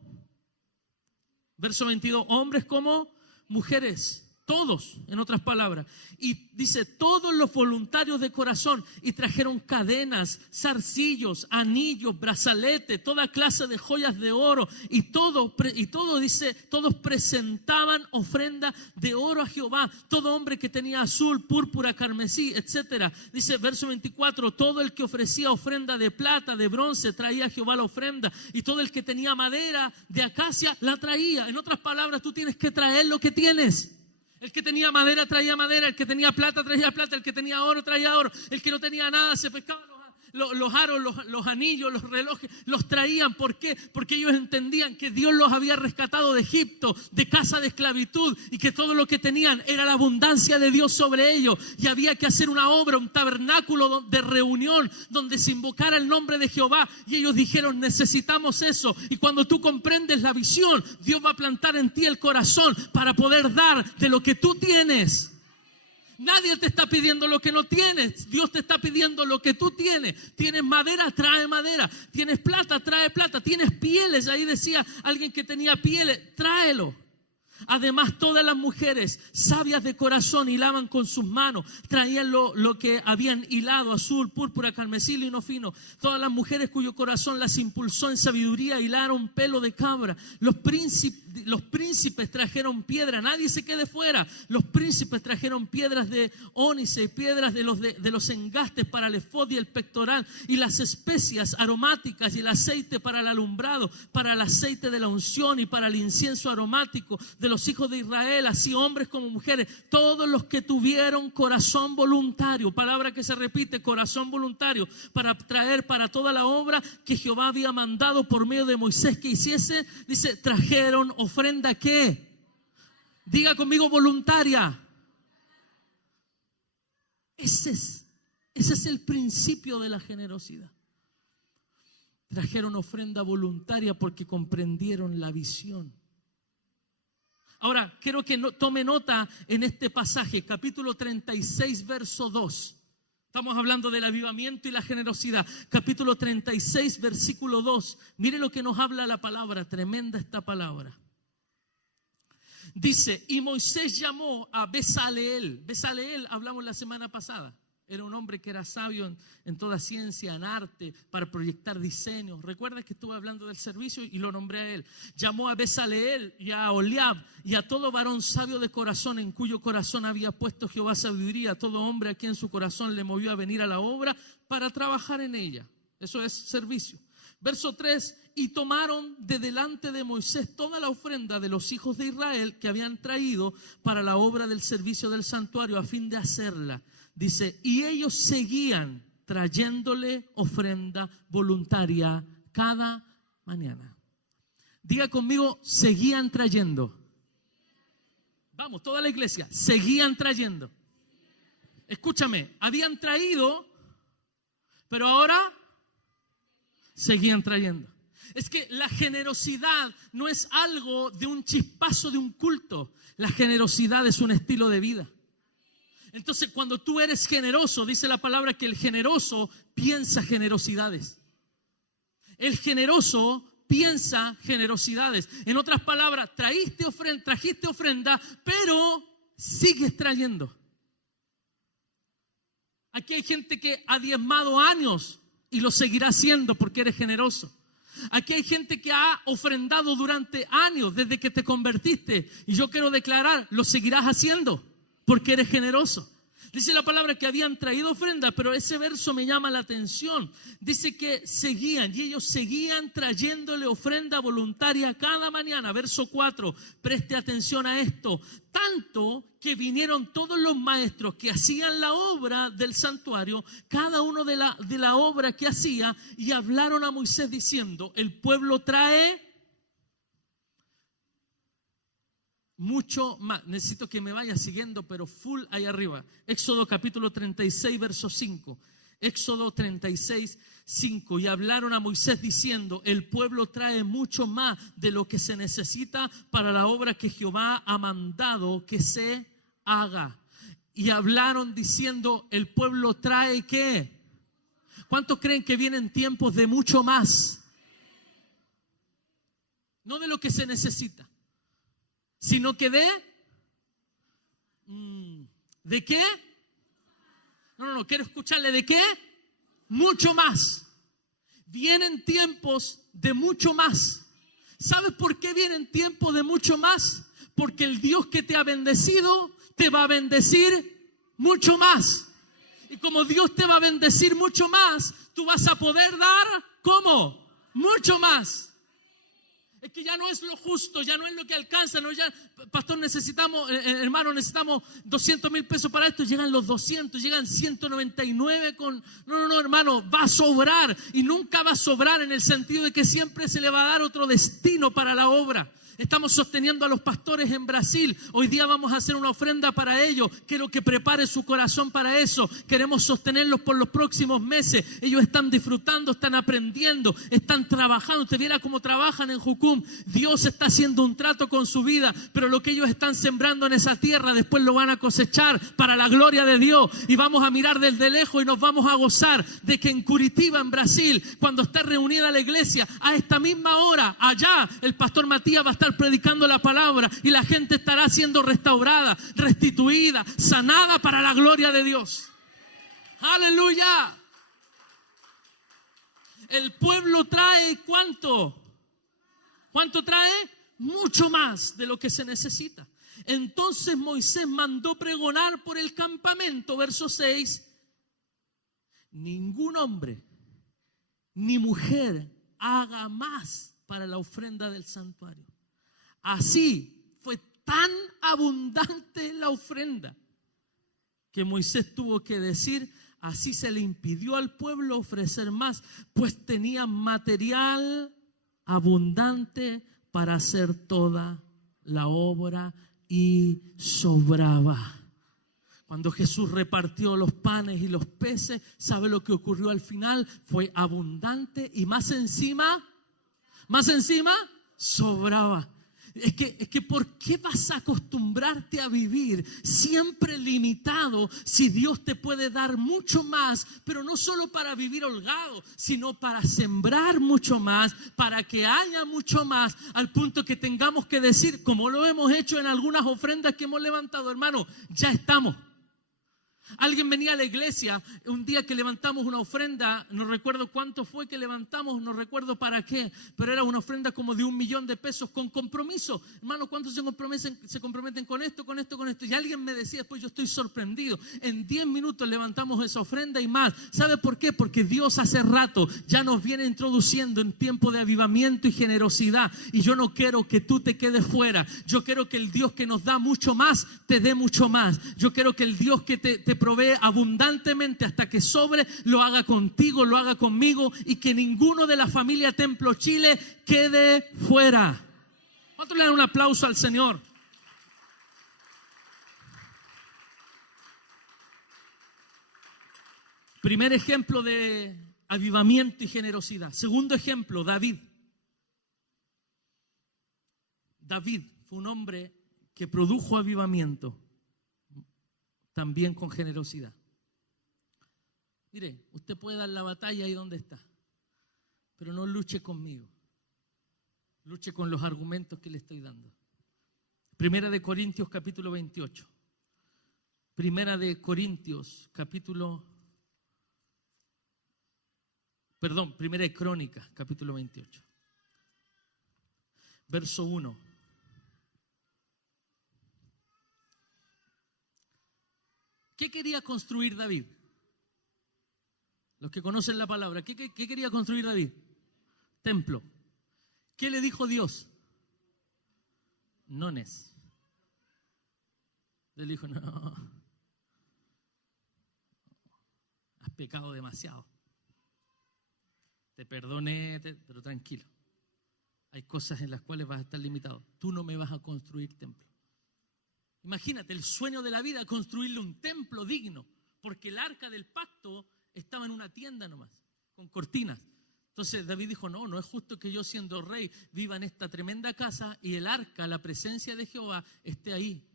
verso 22, hombres como mujeres. Todos, en otras palabras. Y dice, todos los voluntarios de corazón, y trajeron cadenas, zarcillos, anillos, brazaletes, toda clase de joyas de oro, y todo dice, todos presentaban ofrenda de oro a Jehová. Todo hombre que tenía azul, púrpura, carmesí, etcétera. Dice, verso 24, todo el que ofrecía ofrenda de plata, de bronce, traía a Jehová la ofrenda, y todo el que tenía madera de acacia, la traía. En otras palabras, tú tienes que traer lo que tienes. El que tenía madera traía madera, el que tenía plata traía plata, el que tenía oro traía oro, el que no tenía nada se pescaba los aros, los anillos, los relojes, los traían. ¿Por qué? Porque ellos entendían que Dios los había rescatado de Egipto, de casa de esclavitud, y que todo lo que tenían era la abundancia de Dios sobre ellos. Y había que hacer una obra, un tabernáculo de reunión donde se invocara el nombre de Jehová. Y ellos dijeron, necesitamos eso. Y cuando tú comprendes la visión, Dios va a plantar en ti el corazón para poder dar de lo que tú tienes. Nadie te está pidiendo lo que no tienes. Dios te está pidiendo lo que tú tienes. Tienes madera, trae madera. Tienes plata, trae plata. Tienes pieles. Ahí decía alguien que tenía pieles. Tráelo. Además, todas las mujeres sabias de corazón hilaban con sus manos, traían lo que habían hilado, azul, púrpura, carmesí, lino fino. Todas las mujeres cuyo corazón las impulsó en sabiduría hilaron pelo de cabra. Los príncipes trajeron piedra, nadie se quede fuera. Los príncipes trajeron piedras de ónice, piedras de los engastes para el efod y el pectoral, y las especias aromáticas y el aceite para el alumbrado, para el aceite de la unción y para el incienso aromático de los hijos de Israel, así hombres como mujeres, todos los que tuvieron corazón voluntario, palabra que se repite, corazón voluntario, para traer para toda la obra que Jehová había mandado por medio de Moisés que hiciese. Dice, trajeron ofrenda, ¿qué? Diga conmigo, voluntaria. Ese es el principio de la generosidad. Trajeron ofrenda voluntaria porque comprendieron la visión. Ahora, quiero que tome nota en este pasaje, capítulo 36, verso 2. Estamos hablando del avivamiento y la generosidad. Capítulo 36, versículo 2. Mire lo que nos habla la palabra, tremenda esta palabra. Dice, y Moisés llamó a Bezaleel. Bezaleel, hablamos la semana pasada. Era un hombre que era sabio en toda ciencia, en arte, para proyectar diseños. Recuerda que estuve hablando del servicio y lo nombré a él. Llamó a Bezaleel y a Oliab y a todo varón sabio de corazón, en cuyo corazón había puesto Jehová sabiduría, a todo hombre a quien su corazón le movió a venir a la obra para trabajar en ella. Eso es servicio. Verso 3, y tomaron de delante de Moisés toda la ofrenda de los hijos de Israel que habían traído para la obra del servicio del santuario a fin de hacerla. Dice, y ellos seguían trayéndole ofrenda voluntaria cada mañana. Diga conmigo, seguían trayendo. Vamos, toda la iglesia, seguían trayendo. Escúchame, habían traído, pero ahora seguían trayendo. Es que la generosidad no es algo de un chispazo de un culto. La generosidad es un estilo de vida. Entonces, cuando tú eres generoso, dice la palabra que el generoso piensa generosidades. El generoso piensa generosidades. En otras palabras, trajiste ofrenda, pero sigues trayendo. Aquí hay gente que ha diezmado años y lo seguirá haciendo porque eres generoso. Aquí hay gente que ha ofrendado durante años desde que te convertiste, y yo quiero declarar, lo seguirás haciendo porque eres generoso. Dice la palabra que habían traído ofrenda, pero ese verso me llama la atención. Dice que seguían, y ellos seguían trayéndole ofrenda voluntaria cada mañana. Verso 4, preste atención a esto. Tanto que vinieron todos los maestros que hacían la obra del santuario, cada uno de la obra que hacía, y hablaron a Moisés diciendo, el pueblo trae mucho más. Necesito que me vaya siguiendo, pero full ahí arriba. Éxodo capítulo 36, verso 5. Éxodo 36, 5. Y hablaron a Moisés diciendo: el pueblo trae mucho más de lo que se necesita para la obra que Jehová ha mandado que se haga. Y hablaron diciendo: el pueblo trae ¿qué? ¿Cuántos creen que vienen tiempos de mucho más? No de lo que se necesita, sino que ¿de qué? No, quiero escucharle. ¿De qué? Mucho más. Vienen tiempos de mucho más. ¿Sabes por qué vienen tiempos de mucho más? Porque el Dios que te ha bendecido te va a bendecir mucho más. Y como Dios te va a bendecir mucho más, tú vas a poder dar, ¿cómo? Mucho más. Es que ya no es lo justo, ya no es lo que alcanza. No, ya, pastor, necesitamos, hermano, necesitamos 200,000 pesos para esto. Llegan los 200, llegan 199 con... No, hermano, va a sobrar. Y nunca va a sobrar en el sentido de que siempre se le va a dar otro destino para la obra. Estamos sosteniendo a los pastores en Brasil. Hoy día vamos a hacer una ofrenda para ellos. Quiero que prepare su corazón para eso. Queremos sostenerlos por los próximos meses. Ellos están disfrutando, están aprendiendo, están trabajando. Usted viera cómo trabajan en Jucum. Dios está haciendo un trato con su vida, pero lo que ellos están sembrando en esa tierra después lo van a cosechar para la gloria de Dios. Y vamos a mirar desde lejos y nos vamos a gozar de que en Curitiba, en Brasil, cuando esté reunida la iglesia, a esta misma hora, allá, el pastor Matías va a estar predicando la palabra y la gente estará siendo restaurada, restituida, sanada para la gloria de Dios. ¡Aleluya! El pueblo trae ¿cuánto? ¿Cuánto trae? Mucho más de lo que se necesita. Entonces Moisés mandó pregonar por el campamento, verso 6, ningún hombre ni mujer haga más para la ofrenda del santuario. Así fue tan abundante la ofrenda que Moisés tuvo que decir: así se le impidió al pueblo ofrecer más, pues tenían material abundante para hacer toda la obra y sobraba. Cuando Jesús repartió los panes y los peces, ¿sabe lo que ocurrió al final? Fue abundante y más encima, sobraba. Es que ¿por qué vas a acostumbrarte a vivir siempre limitado si Dios te puede dar mucho más, pero no solo para vivir holgado, sino para sembrar mucho más, para que haya mucho más, al punto que tengamos que decir, como lo hemos hecho en algunas ofrendas que hemos levantado, hermano, ya estamos. Alguien venía a la iglesia un día que levantamos una ofrenda, no recuerdo cuánto fue que levantamos, no recuerdo para qué, pero era una ofrenda como de 1,000,000 de pesos con compromiso. Hermano, ¿cuántos se comprometen con esto? Y alguien me decía después, yo estoy sorprendido, en 10 minutos levantamos esa ofrenda y más. ¿Sabe por qué? Porque Dios hace rato ya nos viene introduciendo en tiempo de avivamiento y generosidad, y yo no quiero que tú te quedes fuera. Yo quiero que el Dios que nos da mucho más te dé mucho más. Yo quiero que el Dios que te provee abundantemente hasta que sobre, lo haga contigo, lo haga conmigo, y que ninguno de la familia Templo Chile quede fuera. ¿Cuánto le dan un aplauso al Señor? Primer ejemplo de avivamiento y generosidad. Segundo ejemplo, David. David fue un hombre que produjo avivamiento, también con generosidad. Mire, usted puede dar la batalla ahí donde está, pero no luche conmigo. Luche con los argumentos que le estoy dando. Primera de Corintios capítulo 28. Primera de Crónicas capítulo 28. Verso 1. ¿Qué quería construir David? Los que conocen la palabra, ¿qué quería construir David? Templo. ¿Qué le dijo Dios? Nones. Él dijo, no, has pecado demasiado. Te perdoné, pero tranquilo. Hay cosas en las cuales vas a estar limitado. Tú no me vas a construir templo. Imagínate, el sueño de la vida, construirle un templo digno, porque el arca del pacto estaba en una tienda nomás, con cortinas. Entonces David dijo, no es justo que yo siendo rey viva en esta tremenda casa y el arca, la presencia de Jehová, esté ahí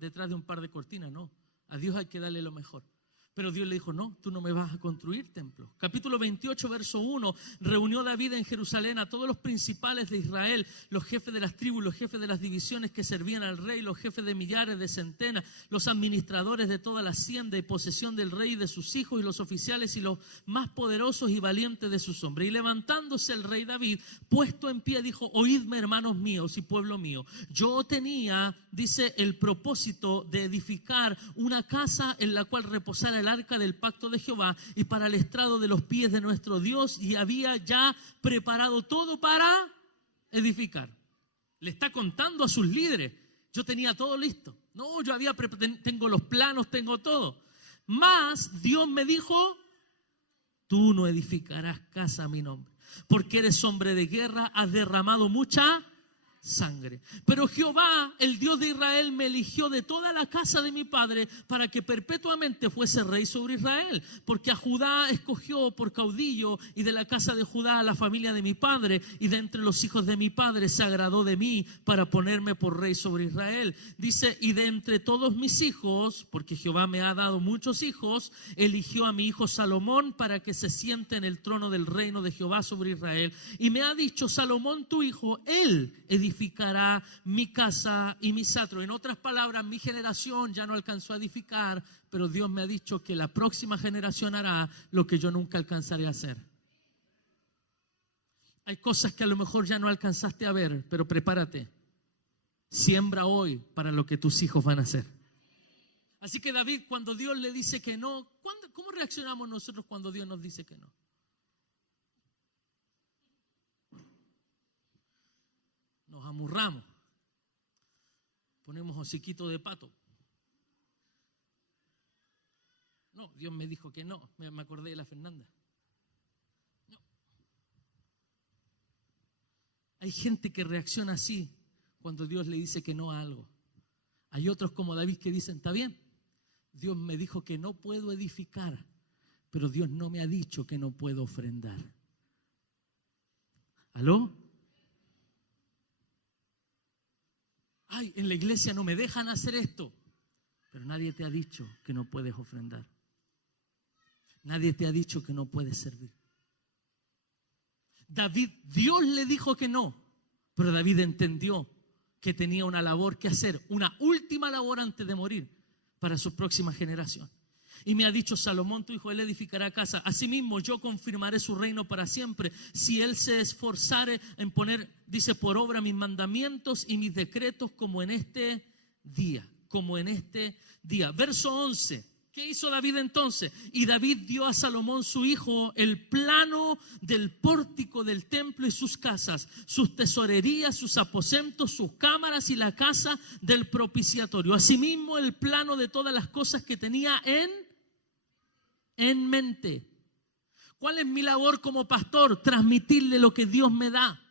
detrás de un par de cortinas. No, a Dios hay que darle lo mejor. Pero Dios le dijo, no, tú no me vas a construir templo. Capítulo 28, verso 1, reunió David en Jerusalén a todos los principales de Israel, los jefes de las tribus, los jefes de las divisiones que servían al rey, los jefes de millares, de centenas, los administradores de toda la hacienda y posesión del rey y de sus hijos y los oficiales y los más poderosos y valientes de sus hombres. Y levantándose el rey David, puesto en pie, dijo, oídme, hermanos míos y pueblo mío. Yo tenía, dice, el propósito de edificar una casa en la cual reposara el arca del pacto de Jehová y para el estrado de los pies de nuestro Dios, y había ya preparado todo para edificar. Le está contando a sus líderes, yo tenía todo listo. No, yo tengo los planos, tengo todo. Mas Dios me dijo, tú no edificarás casa a mi nombre, porque eres hombre de guerra, has derramado mucha sangre. Pero Jehová, el Dios de Israel, me eligió de toda la casa de mi padre para que perpetuamente fuese rey sobre Israel, porque a Judá escogió por caudillo y de la casa de Judá a la familia de mi padre, y de entre los hijos de mi padre se agradó de mí para ponerme por rey sobre Israel. Dice, y de entre todos mis hijos, porque Jehová me ha dado muchos hijos, eligió a mi hijo Salomón para que se siente en el trono del reino de Jehová sobre Israel, y me ha dicho, Salomón tu hijo, él edificará mi casa y mis atrios. En otras palabras, mi generación ya no alcanzó a edificar, pero Dios me ha dicho que la próxima generación hará lo que yo nunca alcanzaré a hacer. Hay cosas que a lo mejor ya no alcanzaste a ver, pero prepárate. Siembra hoy para lo que tus hijos van a hacer. Así que David, cuando Dios le dice que no, ¿cómo reaccionamos nosotros cuando Dios nos dice que no? Nos amurramos, ponemos hociquito de pato. No, Dios me dijo que no, me acordé de la Fernanda. No. Hay gente que reacciona así cuando Dios le dice que no a algo. Hay otros como David que dicen, está bien, Dios me dijo que no puedo edificar, pero Dios no me ha dicho que no puedo ofrendar. ¿Aló? Ay, en la iglesia no me dejan hacer esto. Pero nadie te ha dicho que no puedes ofrendar. Nadie te ha dicho que no puedes servir. David, Dios le dijo que no, pero David entendió que tenía una labor que hacer, una última labor antes de morir para su próxima generación. Y me ha dicho, Salomón tu hijo, él edificará casa. Asimismo yo confirmaré su reino para siempre, si él se esforzare en poner, dice, por obra mis mandamientos y mis decretos como en este día. Verso 11. ¿Qué hizo David entonces? Y David dio a Salomón su hijo el plano del pórtico del templo y sus casas, sus tesorerías, sus aposentos, sus cámaras y la casa del propiciatorio. Asimismo el plano de todas las cosas que tenía en mente. ¿Cuál es mi labor como pastor? Transmitirle lo que Dios me da.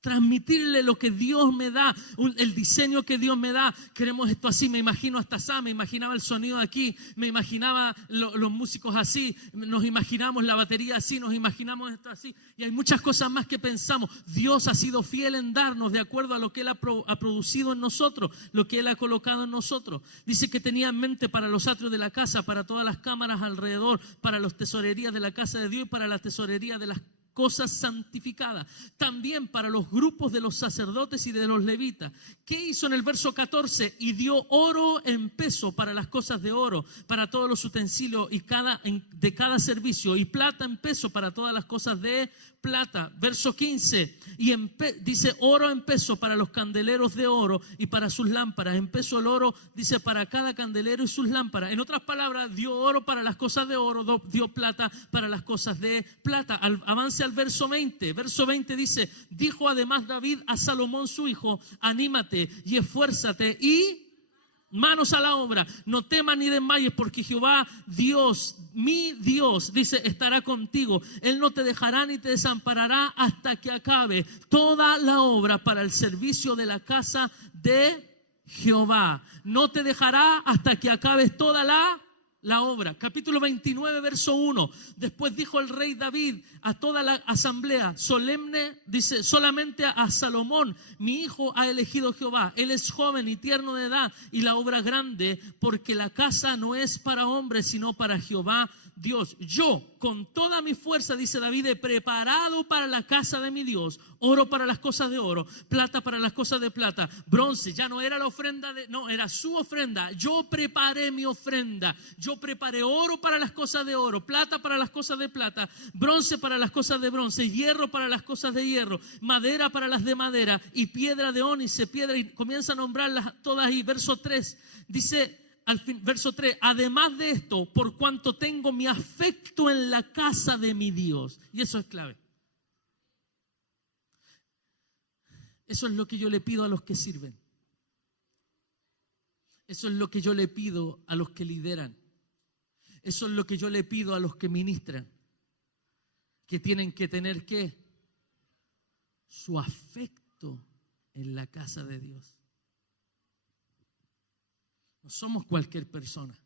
Transmitirle lo que Dios me da, el diseño que Dios me da. Queremos esto así, me imagino hasta Sam, me imaginaba el sonido de aquí, me imaginaba los músicos así, nos imaginamos la batería así, nos imaginamos esto así. Y hay muchas cosas más que pensamos. Dios ha sido fiel en darnos de acuerdo a lo que Él ha producido en nosotros, lo que Él ha colocado en nosotros. Dice que tenía en mente para los atrios de la casa, para todas las cámaras alrededor, para las tesorerías de la casa de Dios y para la tesorería de las cosas santificadas, también para los grupos de los sacerdotes y de los levitas. ¿Qué hizo en el verso 14? Y dio oro en peso para las cosas de oro, para todos los utensilios de cada servicio, y plata en peso para todas las cosas de plata. Verso 15, y dice oro en peso para los candeleros de oro y para sus lámparas. En peso el oro, dice, para cada candelero y sus lámparas. En otras palabras, dio oro para las cosas de oro, dio plata para las cosas de plata. Avance al verso 20. Verso 20 dice, dijo además David a Salomón su hijo, anímate y esfuérzate y Manos a la obra, no temas ni desmayes, porque Jehová Dios, mi Dios, dice, estará contigo. Él no te dejará ni te desamparará hasta que acabe toda la obra para el servicio de la casa de Jehová. No te dejará hasta que acabes toda la obra. Capítulo 29, verso 1. Después dijo el rey David a toda la asamblea solemne, dice, solamente a Salomón, mi hijo ha elegido Jehová. Él es joven y tierno de edad y la obra grande, porque la casa no es para hombres, sino para Jehová Dios. Yo, con toda mi fuerza, dice David, he preparado para la casa de mi Dios oro para las cosas de oro, plata para las cosas de plata, bronce. Ya no era la ofrenda no, era su ofrenda. Yo preparé mi ofrenda. Yo preparé oro para las cosas de oro, plata para las cosas de plata, bronce para las cosas de bronce, hierro para las cosas de hierro, madera para las de madera y piedra de ónice, piedra, y comienza a nombrarlas todas ahí. Verso 3 dice, al fin, verso 3, además de esto, por cuanto tengo mi afecto en la casa de mi Dios. Y eso es clave. Eso es lo que yo le pido a los que sirven. Eso es lo que yo le pido a los que lideran. Eso es lo que yo le pido a los que ministran. Que tienen que tener, ¿qué? Su afecto en la casa de Dios. No somos cualquier persona.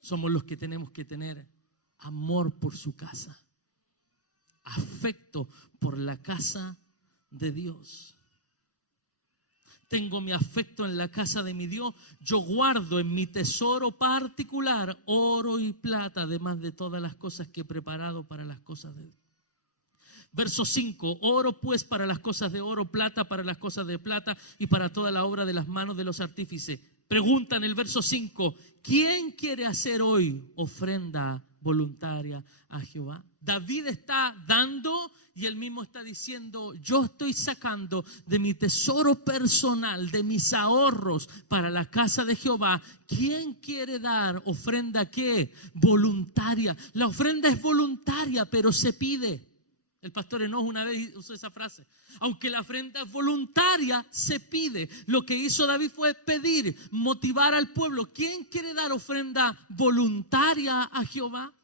Somos los que tenemos que tener amor por su casa. Afecto por la casa de Dios. Tengo mi afecto en la casa de mi Dios. Yo guardo en mi tesoro particular oro y plata, además de todas las cosas que he preparado para las cosas de Dios. Verso 5, oro pues para las cosas de oro, plata para las cosas de plata y para toda la obra de las manos de los artífices. Pregunta en el verso 5, ¿quién quiere hacer hoy ofrenda voluntaria a Jehová? David está dando y él mismo está diciendo, yo estoy sacando de mi tesoro personal, de mis ahorros para la casa de Jehová. ¿Quién quiere dar ofrenda qué? Voluntaria. La ofrenda es voluntaria, pero se pide. El pastor Enoch una vez usó esa frase. Aunque la ofrenda es voluntaria, se pide. Lo que hizo David fue pedir, motivar al pueblo. ¿Quién quiere dar ofrenda voluntaria a Jehová?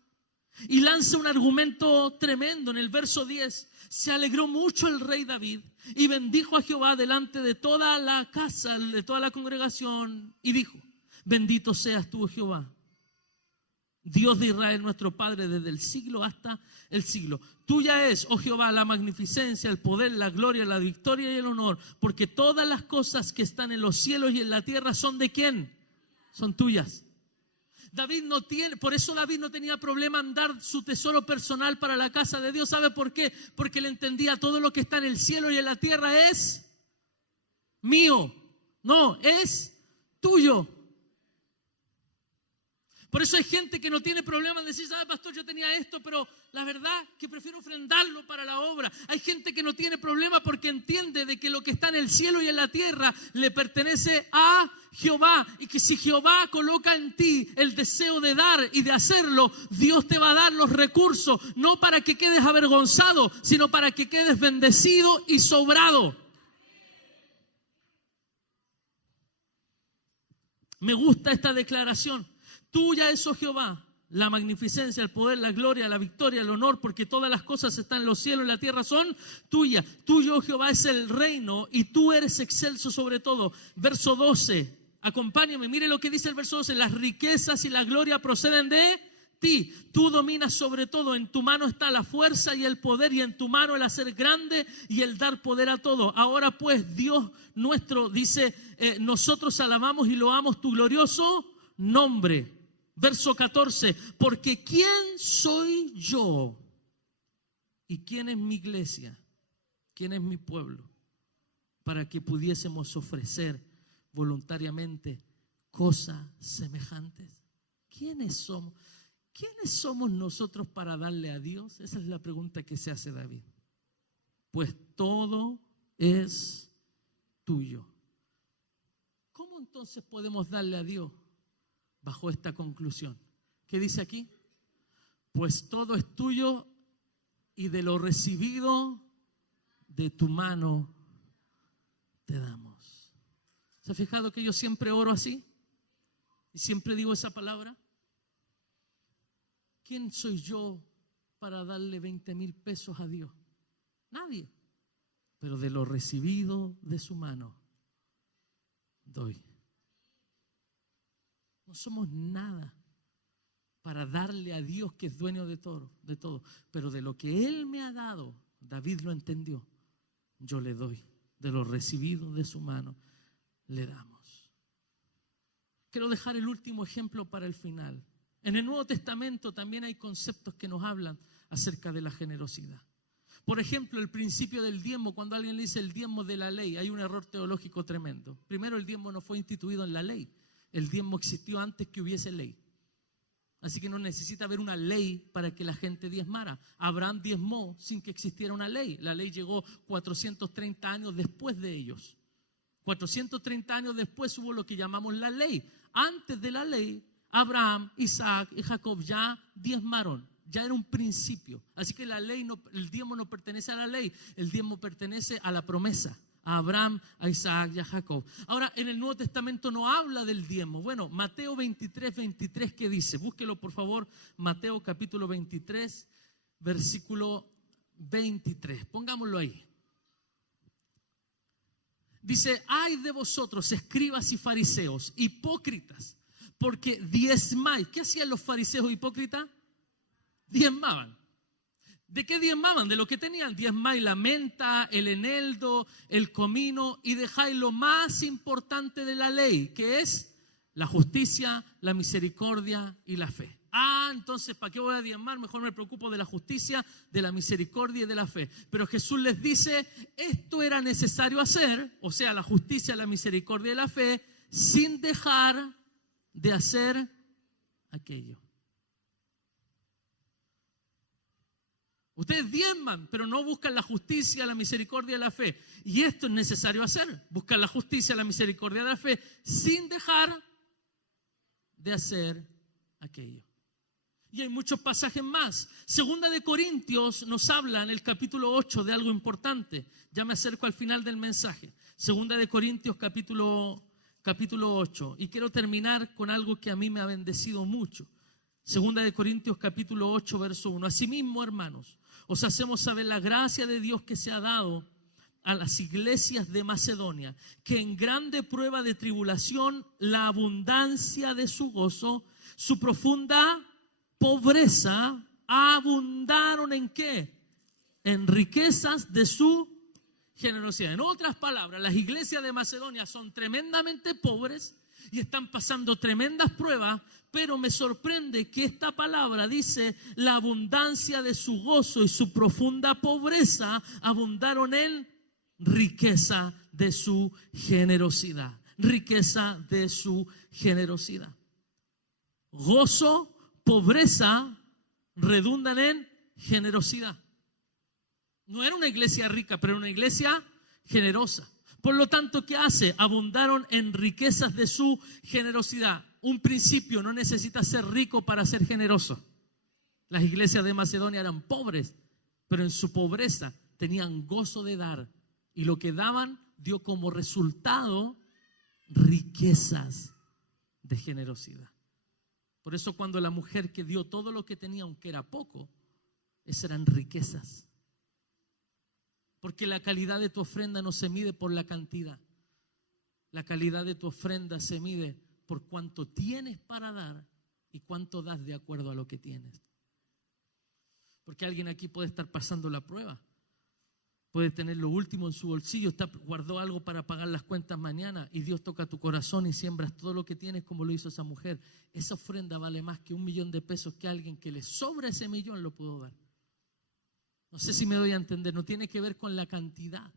Y lanza un argumento tremendo en el verso 10. Se alegró mucho el rey David y bendijo a Jehová delante de toda la casa, de toda la congregación, y dijo, bendito seas tú, Jehová, Dios de Israel, nuestro Padre, desde el siglo hasta el siglo. Tuya es, oh Jehová, la magnificencia, el poder, la gloria, la victoria y el honor, porque todas las cosas que están en los cielos y en la tierra son ¿de quién? Son tuyas. David no tiene, por eso David no tenía problema en dar su tesoro personal para la casa de Dios. ¿Sabe por qué? Porque él entendía todo lo que está en el cielo y en la tierra es mío. No, es tuyo. Por eso hay gente que no tiene problema en decir, ¿sabe, pastor? Yo tenía esto, pero la verdad que prefiero ofrendarlo para la obra. Hay gente que no tiene problema porque entiende de que lo que está en el cielo y en la tierra le pertenece a Jehová. Y que si Jehová coloca en ti el deseo de dar y de hacerlo, Dios te va a dar los recursos, no para que quedes avergonzado, sino para que quedes bendecido y sobrado. Me gusta esta declaración. Tuya es, oh Jehová, la magnificencia, el poder, la gloria, la victoria, el honor, porque todas las cosas están en los cielos y en la tierra son tuyas. Tuyo, oh Jehová, es el reino y tú eres excelso sobre todo. Verso 12, acompáñame, mire lo que dice el verso 12. Las riquezas y la gloria proceden de ti. Tú dominas sobre todo. En tu mano está la fuerza y el poder, y en tu mano el hacer grande y el dar poder a todo. Ahora pues, Dios nuestro, dice, nosotros alabamos y loamos tu glorioso nombre. Verso 14, porque ¿quién soy yo? ¿Y quién es mi iglesia? ¿Quién es mi pueblo? Para que pudiésemos ofrecer voluntariamente cosas semejantes. ¿Quiénes somos? ¿Quiénes somos nosotros para darle a Dios? Esa es la pregunta que se hace David. Pues todo es tuyo. ¿Cómo entonces podemos darle a Dios? Bajo esta conclusión. ¿Qué dice aquí? Pues todo es tuyo y de lo recibido de tu mano te damos. ¿Se ha fijado que yo siempre oro así? Y siempre digo esa palabra. ¿Quién soy yo para darle 20,000 pesos a Dios? Nadie. Pero de lo recibido de su mano, doy. No somos nada para darle a Dios, que es dueño de todo. Pero de lo que Él me ha dado, David lo entendió, yo le doy. De lo recibido de su mano, le damos. Quiero dejar el último ejemplo para el final. En el Nuevo Testamento también hay conceptos que nos hablan acerca de la generosidad. Por ejemplo, el principio del diezmo. Cuando alguien le dice el diezmo de la ley, hay un error teológico tremendo. Primero, el diezmo no fue instituido en la ley. El diezmo existió antes que hubiese ley. Así que no necesita haber una ley para que la gente diezmara. Abraham diezmó sin que existiera una ley. La ley llegó 430 años después de ellos. 430 años después hubo lo que llamamos la ley. Antes de la ley, Abraham, Isaac y Jacob ya diezmaron. Ya era un principio. Así que la ley el diezmo no pertenece a la ley. El diezmo pertenece a la promesa. A Abraham, a Isaac y a Jacob. Ahora, en el Nuevo Testamento no habla del diezmo. Bueno, Mateo 23, ¿qué dice? Búsquelo, por favor. Mateo capítulo 23, versículo 23. Pongámoslo ahí. Dice: ay de vosotros, escribas y fariseos, hipócritas, porque diezmáis. ¿Qué hacían los fariseos hipócritas? Diezmaban. ¿De qué diezmaban? De lo que tenían. Diezmáis la menta, el eneldo, el comino, y dejáis lo más importante de la ley, que es la justicia, la misericordia y la fe. Entonces, ¿para qué voy a diezmar? Mejor me preocupo de la justicia, de la misericordia y de la fe. Pero Jesús les dice, esto era necesario hacer, o sea, la justicia, la misericordia y la fe, sin dejar de hacer aquello. Ustedes diezman, pero no buscan la justicia, la misericordia y la fe. Y esto es necesario hacer. Buscar la justicia, la misericordia y la fe, sin dejar de hacer aquello. Y hay muchos pasajes más. Segunda de Corintios nos habla en el capítulo 8 de algo importante. Ya me acerco al final del mensaje. Segunda de Corintios capítulo 8. Y quiero terminar con algo que a mí me ha bendecido mucho. Segunda de Corintios capítulo 8, verso 1. Asimismo, hermanos, os hacemos saber la gracia de Dios que se ha dado a las iglesias de Macedonia, que en grande prueba de tribulación, la abundancia de su gozo, su profunda pobreza, abundaron ¿en qué? En riquezas de su generosidad. En otras palabras, las iglesias de Macedonia son tremendamente pobres y están pasando tremendas pruebas, pero me sorprende que esta palabra dice la abundancia de su gozo y su profunda pobreza abundaron en riqueza de su generosidad. Riqueza de su generosidad. Gozo, pobreza redundan en generosidad. No era una iglesia rica, pero era una iglesia generosa. Por lo tanto, ¿qué hace? Abundaron en riquezas de su generosidad. Un principio: no necesita ser rico para ser generoso. Las iglesias de Macedonia eran pobres, pero en su pobreza tenían gozo de dar. Y lo que daban dio como resultado riquezas de generosidad. Por eso cuando la mujer que dio todo lo que tenía, aunque era poco, esas eran riquezas. Porque la calidad de tu ofrenda no se mide por la cantidad. La calidad de tu ofrenda se mide por cuánto tienes para dar y cuánto das de acuerdo a lo que tienes. Porque alguien aquí puede estar pasando la prueba. Puede tener lo último en su bolsillo, guardó algo para pagar las cuentas mañana y Dios toca tu corazón y siembras todo lo que tienes como lo hizo esa mujer. Esa ofrenda vale más que $1.000.000 que alguien que le sobra ese millón lo pudo dar. No sé si me doy a entender, no tiene que ver con la cantidad,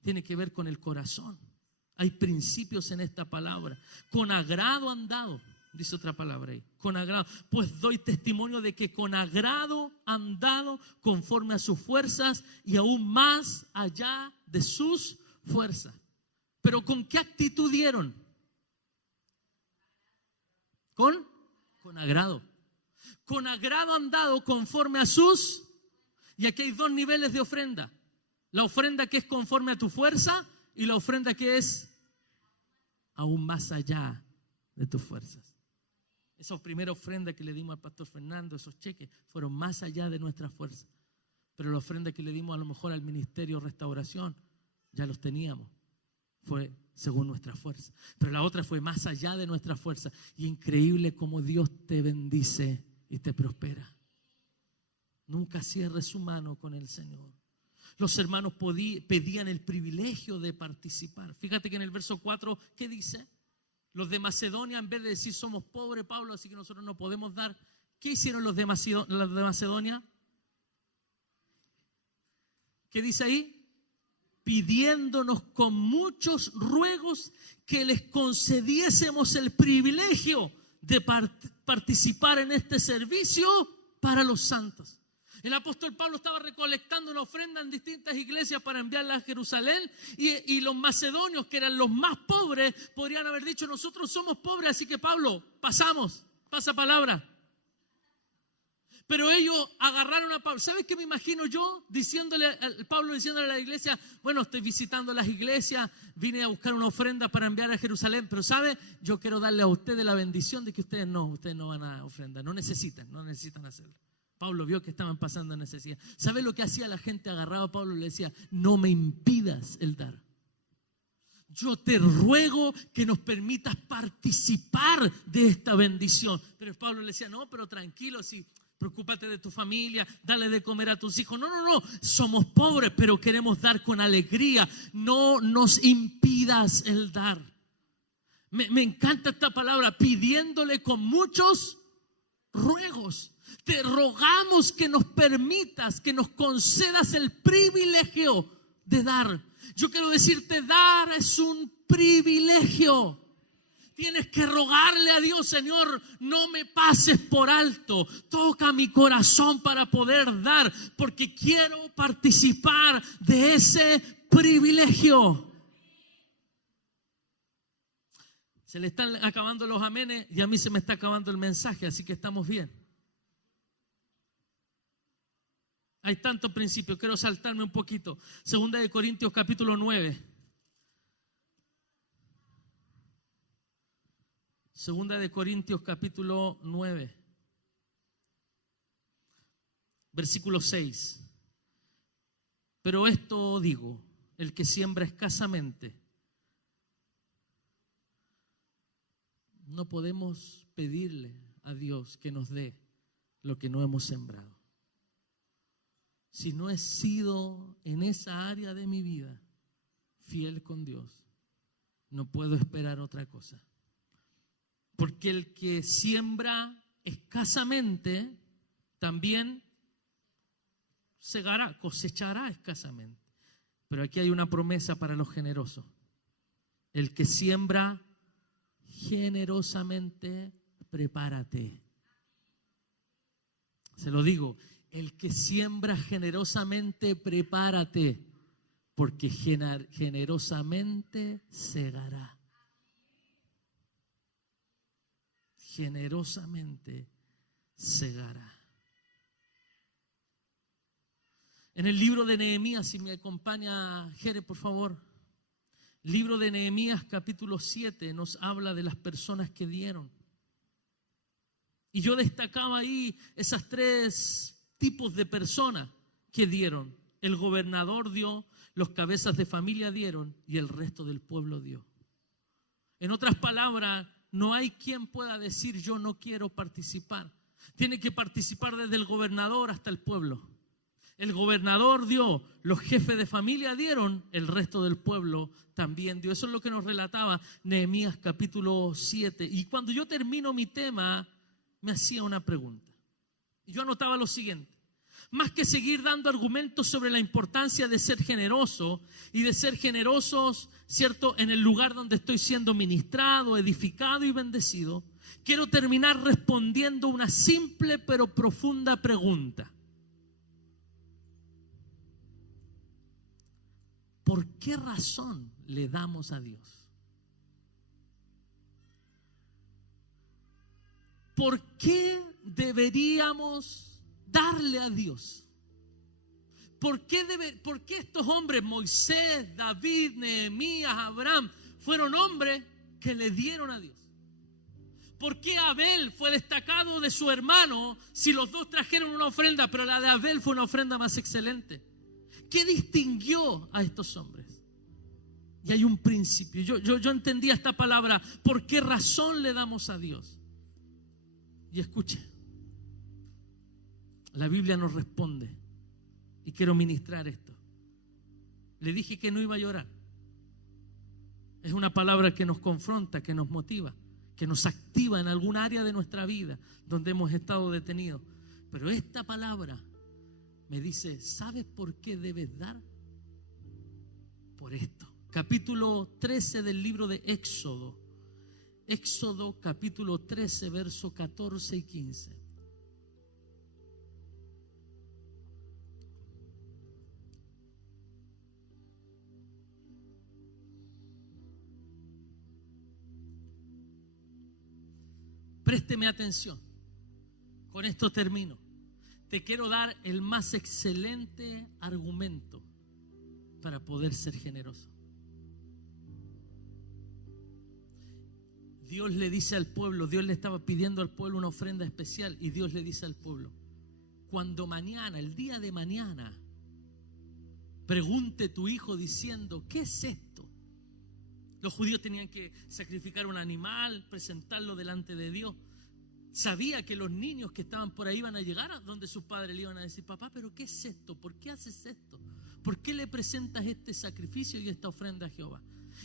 tiene que ver con el corazón. Hay principios en esta palabra. Con agrado han dado, dice otra palabra ahí, con agrado. Pues doy testimonio de que con agrado han dado conforme a sus fuerzas y aún más allá de sus fuerzas. Pero ¿con qué actitud dieron? Con agrado. Con agrado han dado conforme a sus. Y aquí hay dos niveles de ofrenda. La ofrenda que es conforme a tu fuerza y la ofrenda que es aún más allá de tus fuerzas. Esa primera ofrenda que le dimos al pastor Fernando, esos cheques, fueron más allá de nuestra fuerza. Pero la ofrenda que le dimos a lo mejor al Ministerio Restauración, ya los teníamos. Fue según nuestra fuerza. Pero la otra fue más allá de nuestra fuerza. Y increíble cómo Dios te bendice y te prospera. Nunca cierres su mano con el Señor. Los hermanos pedían el privilegio de participar. Fíjate que en el verso 4, ¿qué dice? Los de Macedonia, en vez de decir somos pobres, Pablo, así que nosotros no podemos dar. ¿Qué hicieron los de Macedonia? ¿Qué dice ahí? Pidiéndonos con muchos ruegos que les concediésemos el privilegio de participar en este servicio para los santos. El apóstol Pablo estaba recolectando una ofrenda en distintas iglesias para enviarla a Jerusalén y los macedonios, que eran los más pobres, podrían haber dicho: nosotros somos pobres, así que Pablo, pasa palabra. Pero ellos agarraron a Pablo. ¿Sabes qué me imagino yo? Pablo diciéndole a la iglesia: bueno, estoy visitando las iglesias, vine a buscar una ofrenda para enviar a Jerusalén, pero ¿sabe? Yo quiero darle a ustedes la bendición de que ustedes no van a ofrendar, no necesitan hacerlo. Pablo vio que estaban pasando necesidad. ¿Sabe lo que hacía la gente? Agarraba a Pablo y le decía: no me impidas el dar. Yo te ruego que nos permitas participar de esta bendición. Pero Pablo le decía: no, pero tranquilo, sí, preocúpate de tu familia, dale de comer a tus hijos. No, somos pobres, pero queremos dar con alegría. No nos impidas el dar. Me encanta esta palabra, pidiéndole con muchos ruegos. Te rogamos que nos permitas, que nos concedas el privilegio de dar. Yo quiero decirte, dar es un privilegio. Tienes que rogarle a Dios: Señor, no me pases por alto. Toca mi corazón para poder dar, porque quiero participar de ese privilegio. Se le están acabando los amenes y a mí se me está acabando el mensaje, así que estamos bien. Hay tantos principios, quiero saltarme un poquito. Segunda de Corintios capítulo 9. Segunda de Corintios capítulo 9. Versículo 6. Pero esto digo: el que siembra escasamente. No podemos pedirle a Dios que nos dé lo que no hemos sembrado. Si no he sido en esa área de mi vida fiel con Dios, no puedo esperar otra cosa. Porque el que siembra escasamente también cosechará escasamente. Pero aquí hay una promesa para los generosos. El que siembra generosamente, prepárate. Se lo digo: el que siembra generosamente, prepárate, porque generosamente segará. Generosamente segará. En el libro de Nehemías, si me acompaña Jere, por favor. Libro de Nehemías capítulo 7 nos habla de las personas que dieron. Y yo destacaba ahí esas tres tipos de personas que dieron. El gobernador dio, los cabezas de familia dieron y el resto del pueblo dio. En otras palabras, no hay quien pueda decir: yo no quiero participar. Tiene que participar desde el gobernador hasta el pueblo. El gobernador dio, los jefes de familia dieron, el resto del pueblo también dio. Eso es lo que nos relataba Nehemías capítulo 7. Y cuando yo termino mi tema, me hacía una pregunta. Y yo anotaba lo siguiente: más que seguir dando argumentos sobre la importancia de ser generoso y de ser generosos, ¿cierto?, en el lugar donde estoy siendo ministrado, edificado y bendecido, quiero terminar respondiendo una simple pero profunda pregunta. ¿Por qué razón le damos a Dios? ¿Por qué deberíamos darle a Dios? ¿Por qué estos hombres, Moisés, David, Nehemías, Abraham, fueron hombres que le dieron a Dios? ¿Por qué Abel fue destacado de su hermano si los dos trajeron una ofrenda, pero la de Abel fue una ofrenda más excelente? ¿Qué distinguió a estos hombres? Y hay un principio. Yo entendía esta palabra. ¿Por qué razón le damos a Dios? Y escuche, la Biblia nos responde. Y quiero ministrar esto. Le dije que no iba a llorar. Es una palabra que nos confronta, que nos motiva, que nos activa en algún área de nuestra vida donde hemos estado detenidos. Pero esta palabra me dice, ¿sabes por qué debes dar? Por esto. Capítulo 13 del libro de Éxodo. Éxodo capítulo 13, verso 14 y 15. Présteme atención. Con esto termino. Te quiero dar el más excelente argumento para poder ser generoso. Dios le dice al pueblo, Dios le estaba pidiendo al pueblo una ofrenda especial y Dios le dice al pueblo, cuando mañana, el día de mañana, pregunte tu hijo diciendo, ¿qué es esto? Los judíos tenían que sacrificar un animal, presentarlo delante de Dios. Sabía que los niños que estaban por ahí iban a llegar a donde sus padres le iban a decir, papá, ¿pero qué es esto? ¿Por qué haces esto? ¿Por qué le presentas este sacrificio y esta ofrenda a Jehová?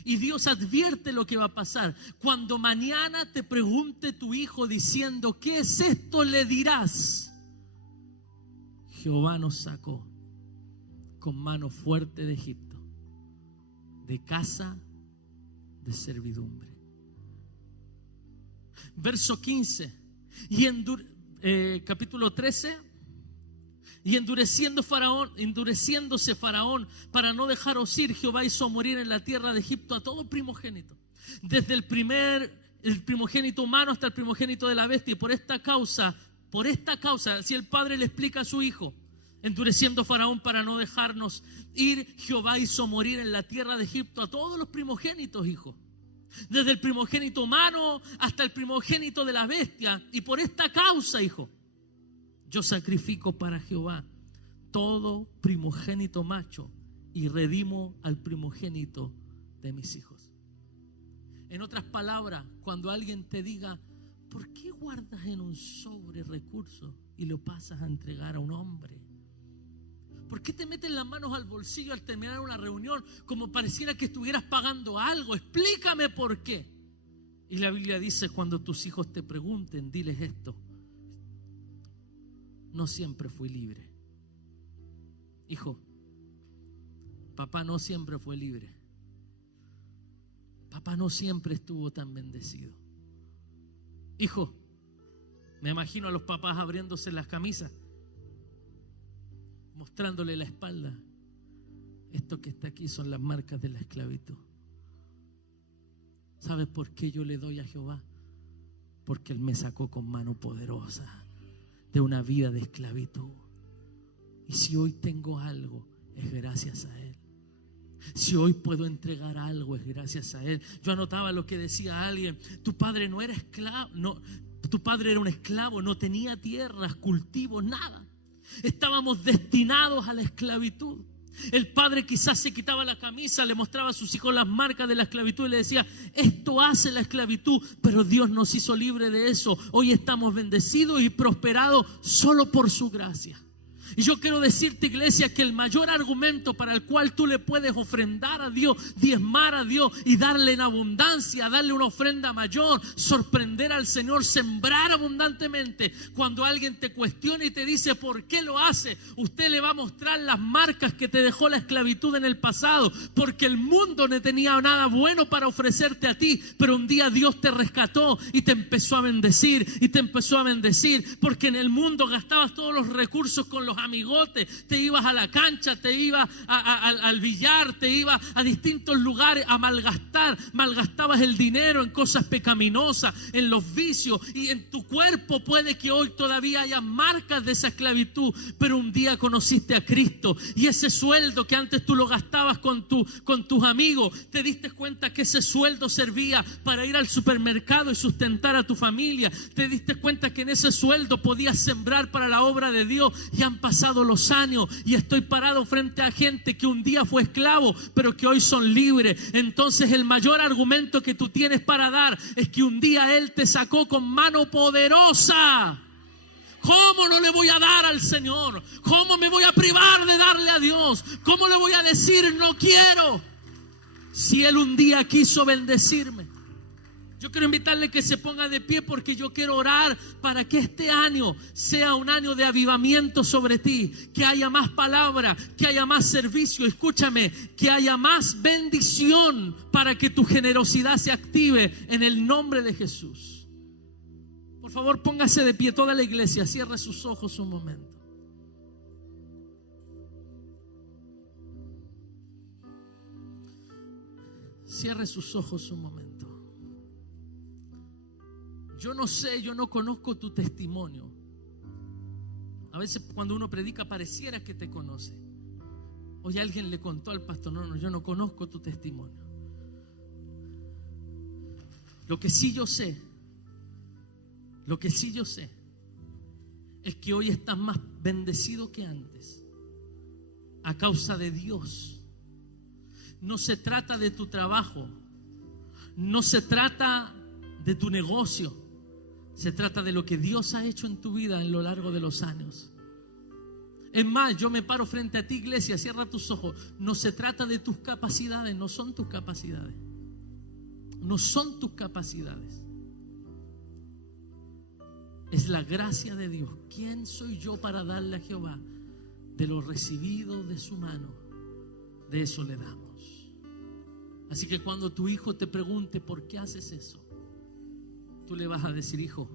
Y Dios advierte lo que va a pasar. Cuando mañana te pregunte tu hijo diciendo, ¿qué es esto? Le dirás, Jehová nos sacó con mano fuerte de Egipto, de casa de servidumbre. Verso 15. Capítulo 13. Y endureciéndose Faraón para no dejaros ir, Jehová hizo morir en la tierra de Egipto a todo primogénito, desde el primogénito humano hasta el primogénito de la bestia. Y por esta causa, si el padre le explica a su hijo, endureciendo Faraón para no dejarnos ir, Jehová hizo morir en la tierra de Egipto a todos los primogénitos, hijo. Desde el primogénito humano hasta el primogénito de la bestia. Y por esta causa, hijo, yo sacrifico para Jehová todo primogénito macho y redimo al primogénito de mis hijos. En otras palabras, cuando alguien te diga, ¿por qué guardas en un sobre recursos y lo pasas a entregar a un hombre? ¿Por qué te metes las manos al bolsillo al terminar una reunión como pareciera que estuvieras pagando algo? Explícame por qué. Y la Biblia dice, cuando tus hijos te pregunten, diles esto: no siempre fui libre. Hijo, papá no siempre fue libre. Papá no siempre estuvo tan bendecido. Hijo, me imagino a los papás abriéndose las camisas, mostrándole la espalda. Esto que está aquí son las marcas de la esclavitud. ¿Sabes por qué yo le doy a Jehová? Porque Él me sacó con mano poderosa de una vida de esclavitud. Y si hoy tengo algo, es gracias a Él. Si hoy puedo entregar algo, es gracias a Él. Yo anotaba lo que decía alguien: tu padre no era esclavo, no, tu padre era un esclavo, no tenía tierras, cultivos, nada. Estábamos destinados a la esclavitud. El padre quizás se quitaba la camisa, le mostraba a sus hijos las marcas de la esclavitud y le decía: esto hace la esclavitud, pero Dios nos hizo libre de eso. Hoy estamos bendecidos y prosperados solo por su gracia. Y yo quiero decirte, iglesia, que el mayor argumento para el cual tú le puedes ofrendar a Dios, diezmar a Dios y darle en abundancia, darle una ofrenda mayor, sorprender al Señor, sembrar abundantemente. Cuando alguien te cuestiona y te dice por qué lo hace, usted le va a mostrar las marcas que te dejó la esclavitud en el pasado, porque el mundo no tenía nada bueno para ofrecerte a ti, pero un día Dios te rescató y te empezó a bendecir, y te empezó a bendecir, porque en el mundo gastabas todos los recursos con los amigotes, te ibas a la cancha, te ibas al billar, te ibas a distintos lugares a malgastar, malgastabas el dinero en cosas pecaminosas, en los vicios, y en tu cuerpo puede que hoy todavía haya marcas de esa esclavitud, pero un día conociste a Cristo y ese sueldo que antes tú lo gastabas con tus amigos, te diste cuenta que ese sueldo servía para ir al supermercado y sustentar a tu familia, te diste cuenta que en ese sueldo podías sembrar para la obra de Dios, y han pasado los años y estoy parado frente a gente que un día fue esclavo pero que hoy son libres. Entonces el mayor argumento que tú tienes para dar es que un día Él te sacó con mano poderosa. ¿Cómo no le voy a dar al Señor? ¿Cómo me voy a privar de darle a Dios? ¿Cómo le voy a decir no quiero? Si Él un día quiso bendecirme. Yo quiero invitarle que se ponga de pie porque yo quiero orar para que este año sea un año de avivamiento sobre ti, que haya más palabra, que haya más servicio, escúchame, que haya más bendición para que tu generosidad se active en el nombre de Jesús. Por favor, póngase de pie toda la iglesia, cierre sus ojos un momento. Cierre sus ojos un momento. Yo no sé, yo no conozco tu testimonio. A veces cuando uno predica pareciera que te conoce. Hoy alguien le contó al pastor, no, yo no conozco tu testimonio. Lo que sí yo sé es que hoy estás más bendecido que antes a causa de Dios. No se trata de tu trabajo, no se trata de tu negocio. Se trata de lo que Dios ha hecho en tu vida en lo largo de los años. Es más, yo me paro frente a ti, iglesia, cierra tus ojos. No se trata de tus capacidades, no son tus capacidades. No son tus capacidades. Es la gracia de Dios. ¿Quién soy yo para darle a Jehová? De lo recibido de su mano, de eso le damos. Así que cuando tu hijo te pregunte por qué haces eso, tú le vas a decir: hijo,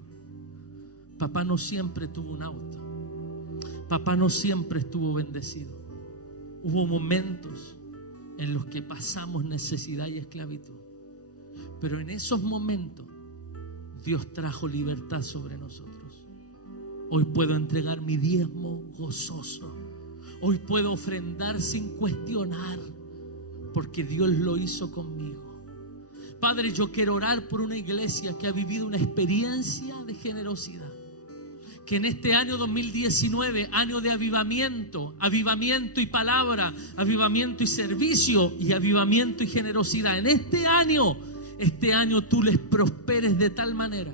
papá no siempre tuvo un auto, papá no siempre estuvo bendecido. Hubo momentos en los que pasamos necesidad y esclavitud, pero en esos momentos Dios trajo libertad sobre nosotros. Hoy puedo entregar mi diezmo gozoso. Hoy puedo ofrendar sin cuestionar, porque Dios lo hizo conmigo. Padre, yo quiero orar por una iglesia que ha vivido una experiencia de generosidad. Que en este año 2019, año de avivamiento y palabra, avivamiento y servicio y avivamiento y generosidad. En este año tú les prosperes de tal manera,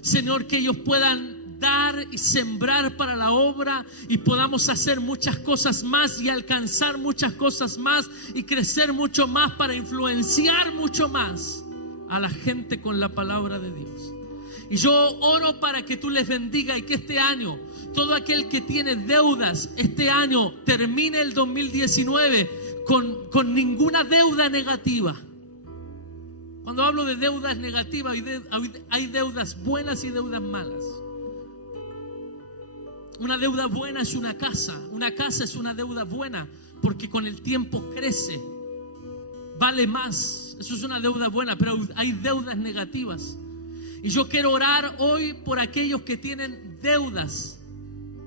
Señor, que ellos puedan dar y sembrar para la obra y podamos hacer muchas cosas más y alcanzar muchas cosas más y crecer mucho más para influenciar mucho más a la gente con la palabra de Dios. Y yo oro para que tú les bendiga y que este año, todo aquel que tiene deudas, este año termine el 2019 con ninguna deuda negativa. Cuando hablo de deudas negativas, hay deudas buenas y deudas malas. Una deuda buena es una casa. Una casa es una deuda buena porque con el tiempo crece, vale más. Eso es una deuda buena, pero hay deudas negativas. Y yo quiero orar hoy por aquellos que tienen deudas.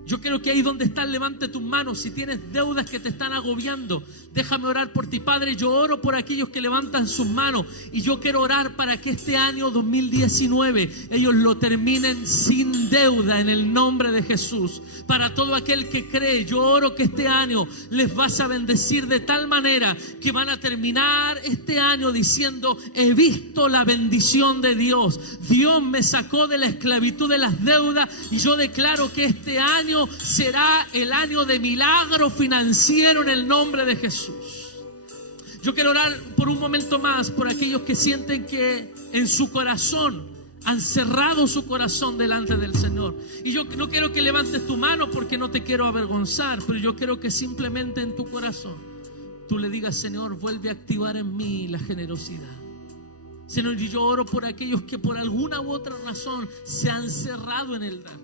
Yo quiero que ahí donde estás levante tus manos. Si tienes deudas que te están agobiando, déjame orar por ti, Padre. Yo oro por aquellos que levantan sus manos y yo quiero orar para que este año 2019 ellos lo terminen sin deuda en el nombre de Jesús. Para todo aquel que cree, yo oro que este año les vas a bendecir de tal manera que van a terminar este año diciendo: he visto la bendición de Dios. Dios me sacó de la esclavitud de las deudas y yo declaro que este año será el año de milagro financiero en el nombre de Jesús. Yo quiero orar por un momento más por aquellos que sienten que en su corazón han cerrado su corazón delante del Señor. Y yo no quiero que levantes tu mano porque no te quiero avergonzar, pero yo quiero que simplemente en tu corazón tú le digas: Señor, vuelve a activar en mí la generosidad. Señor, yo oro por aquellos que por alguna u otra razón se han cerrado en el dar.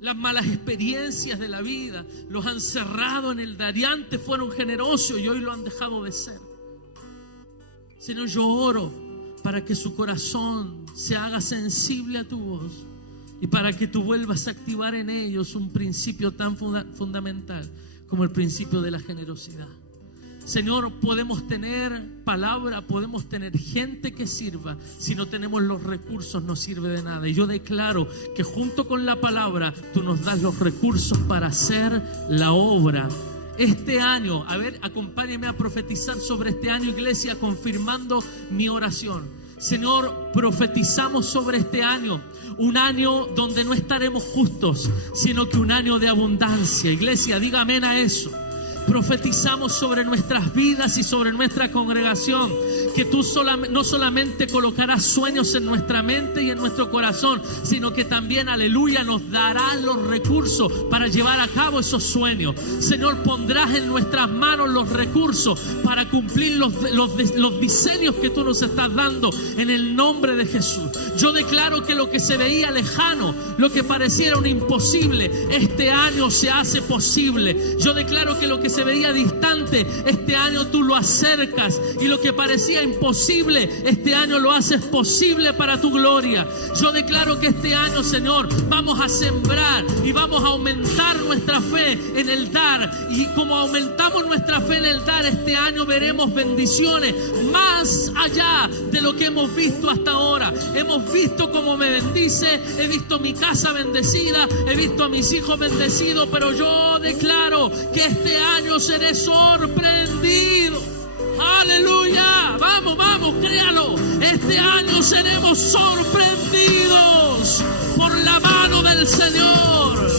las malas experiencias de la vida los han cerrado en el dar. Y antes fueron generosos y hoy lo han dejado de ser. Señor, yo oro para que su corazón se haga sensible a tu voz y para que tú vuelvas a activar en ellos un principio tan fundamental como el principio de la generosidad. Señor, podemos tener palabra, podemos tener gente que sirva. Si no tenemos los recursos, no sirve de nada. Y yo declaro que junto con la palabra, tú nos das los recursos para hacer la obra. Este año, a ver, acompáñenme a profetizar sobre este año, iglesia, confirmando mi oración. Señor, profetizamos sobre este año, un año donde no estaremos justos, sino que un año de abundancia. Iglesia, diga amén a eso. Profetizamos sobre nuestras vidas y sobre nuestra congregación, que tú no solamente colocarás sueños en nuestra mente y en nuestro corazón, sino que también, aleluya, nos darás los recursos para llevar a cabo esos sueños. Señor, pondrás en nuestras manos los recursos para cumplir los diseños que tú nos estás dando en el nombre de Jesús. Yo declaro que lo que se veía lejano, lo que pareciera un imposible, este año se hace posible. Yo declaro que lo que se veía distante, este año tú lo acercas, y lo que parecía imposible, este año lo haces posible para tu gloria. Yo declaro que este año, Señor, vamos a sembrar y vamos a aumentar nuestra fe en el dar, y como aumentamos nuestra fe en el dar, este año veremos bendiciones más allá de lo que hemos visto hasta ahora. Hemos visto cómo me bendice, he visto mi casa bendecida, he visto a mis hijos bendecidos, pero yo declaro que este año seré sorprendido. Aleluya, vamos, créalo. Este año seremos sorprendidos por la mano del Señor.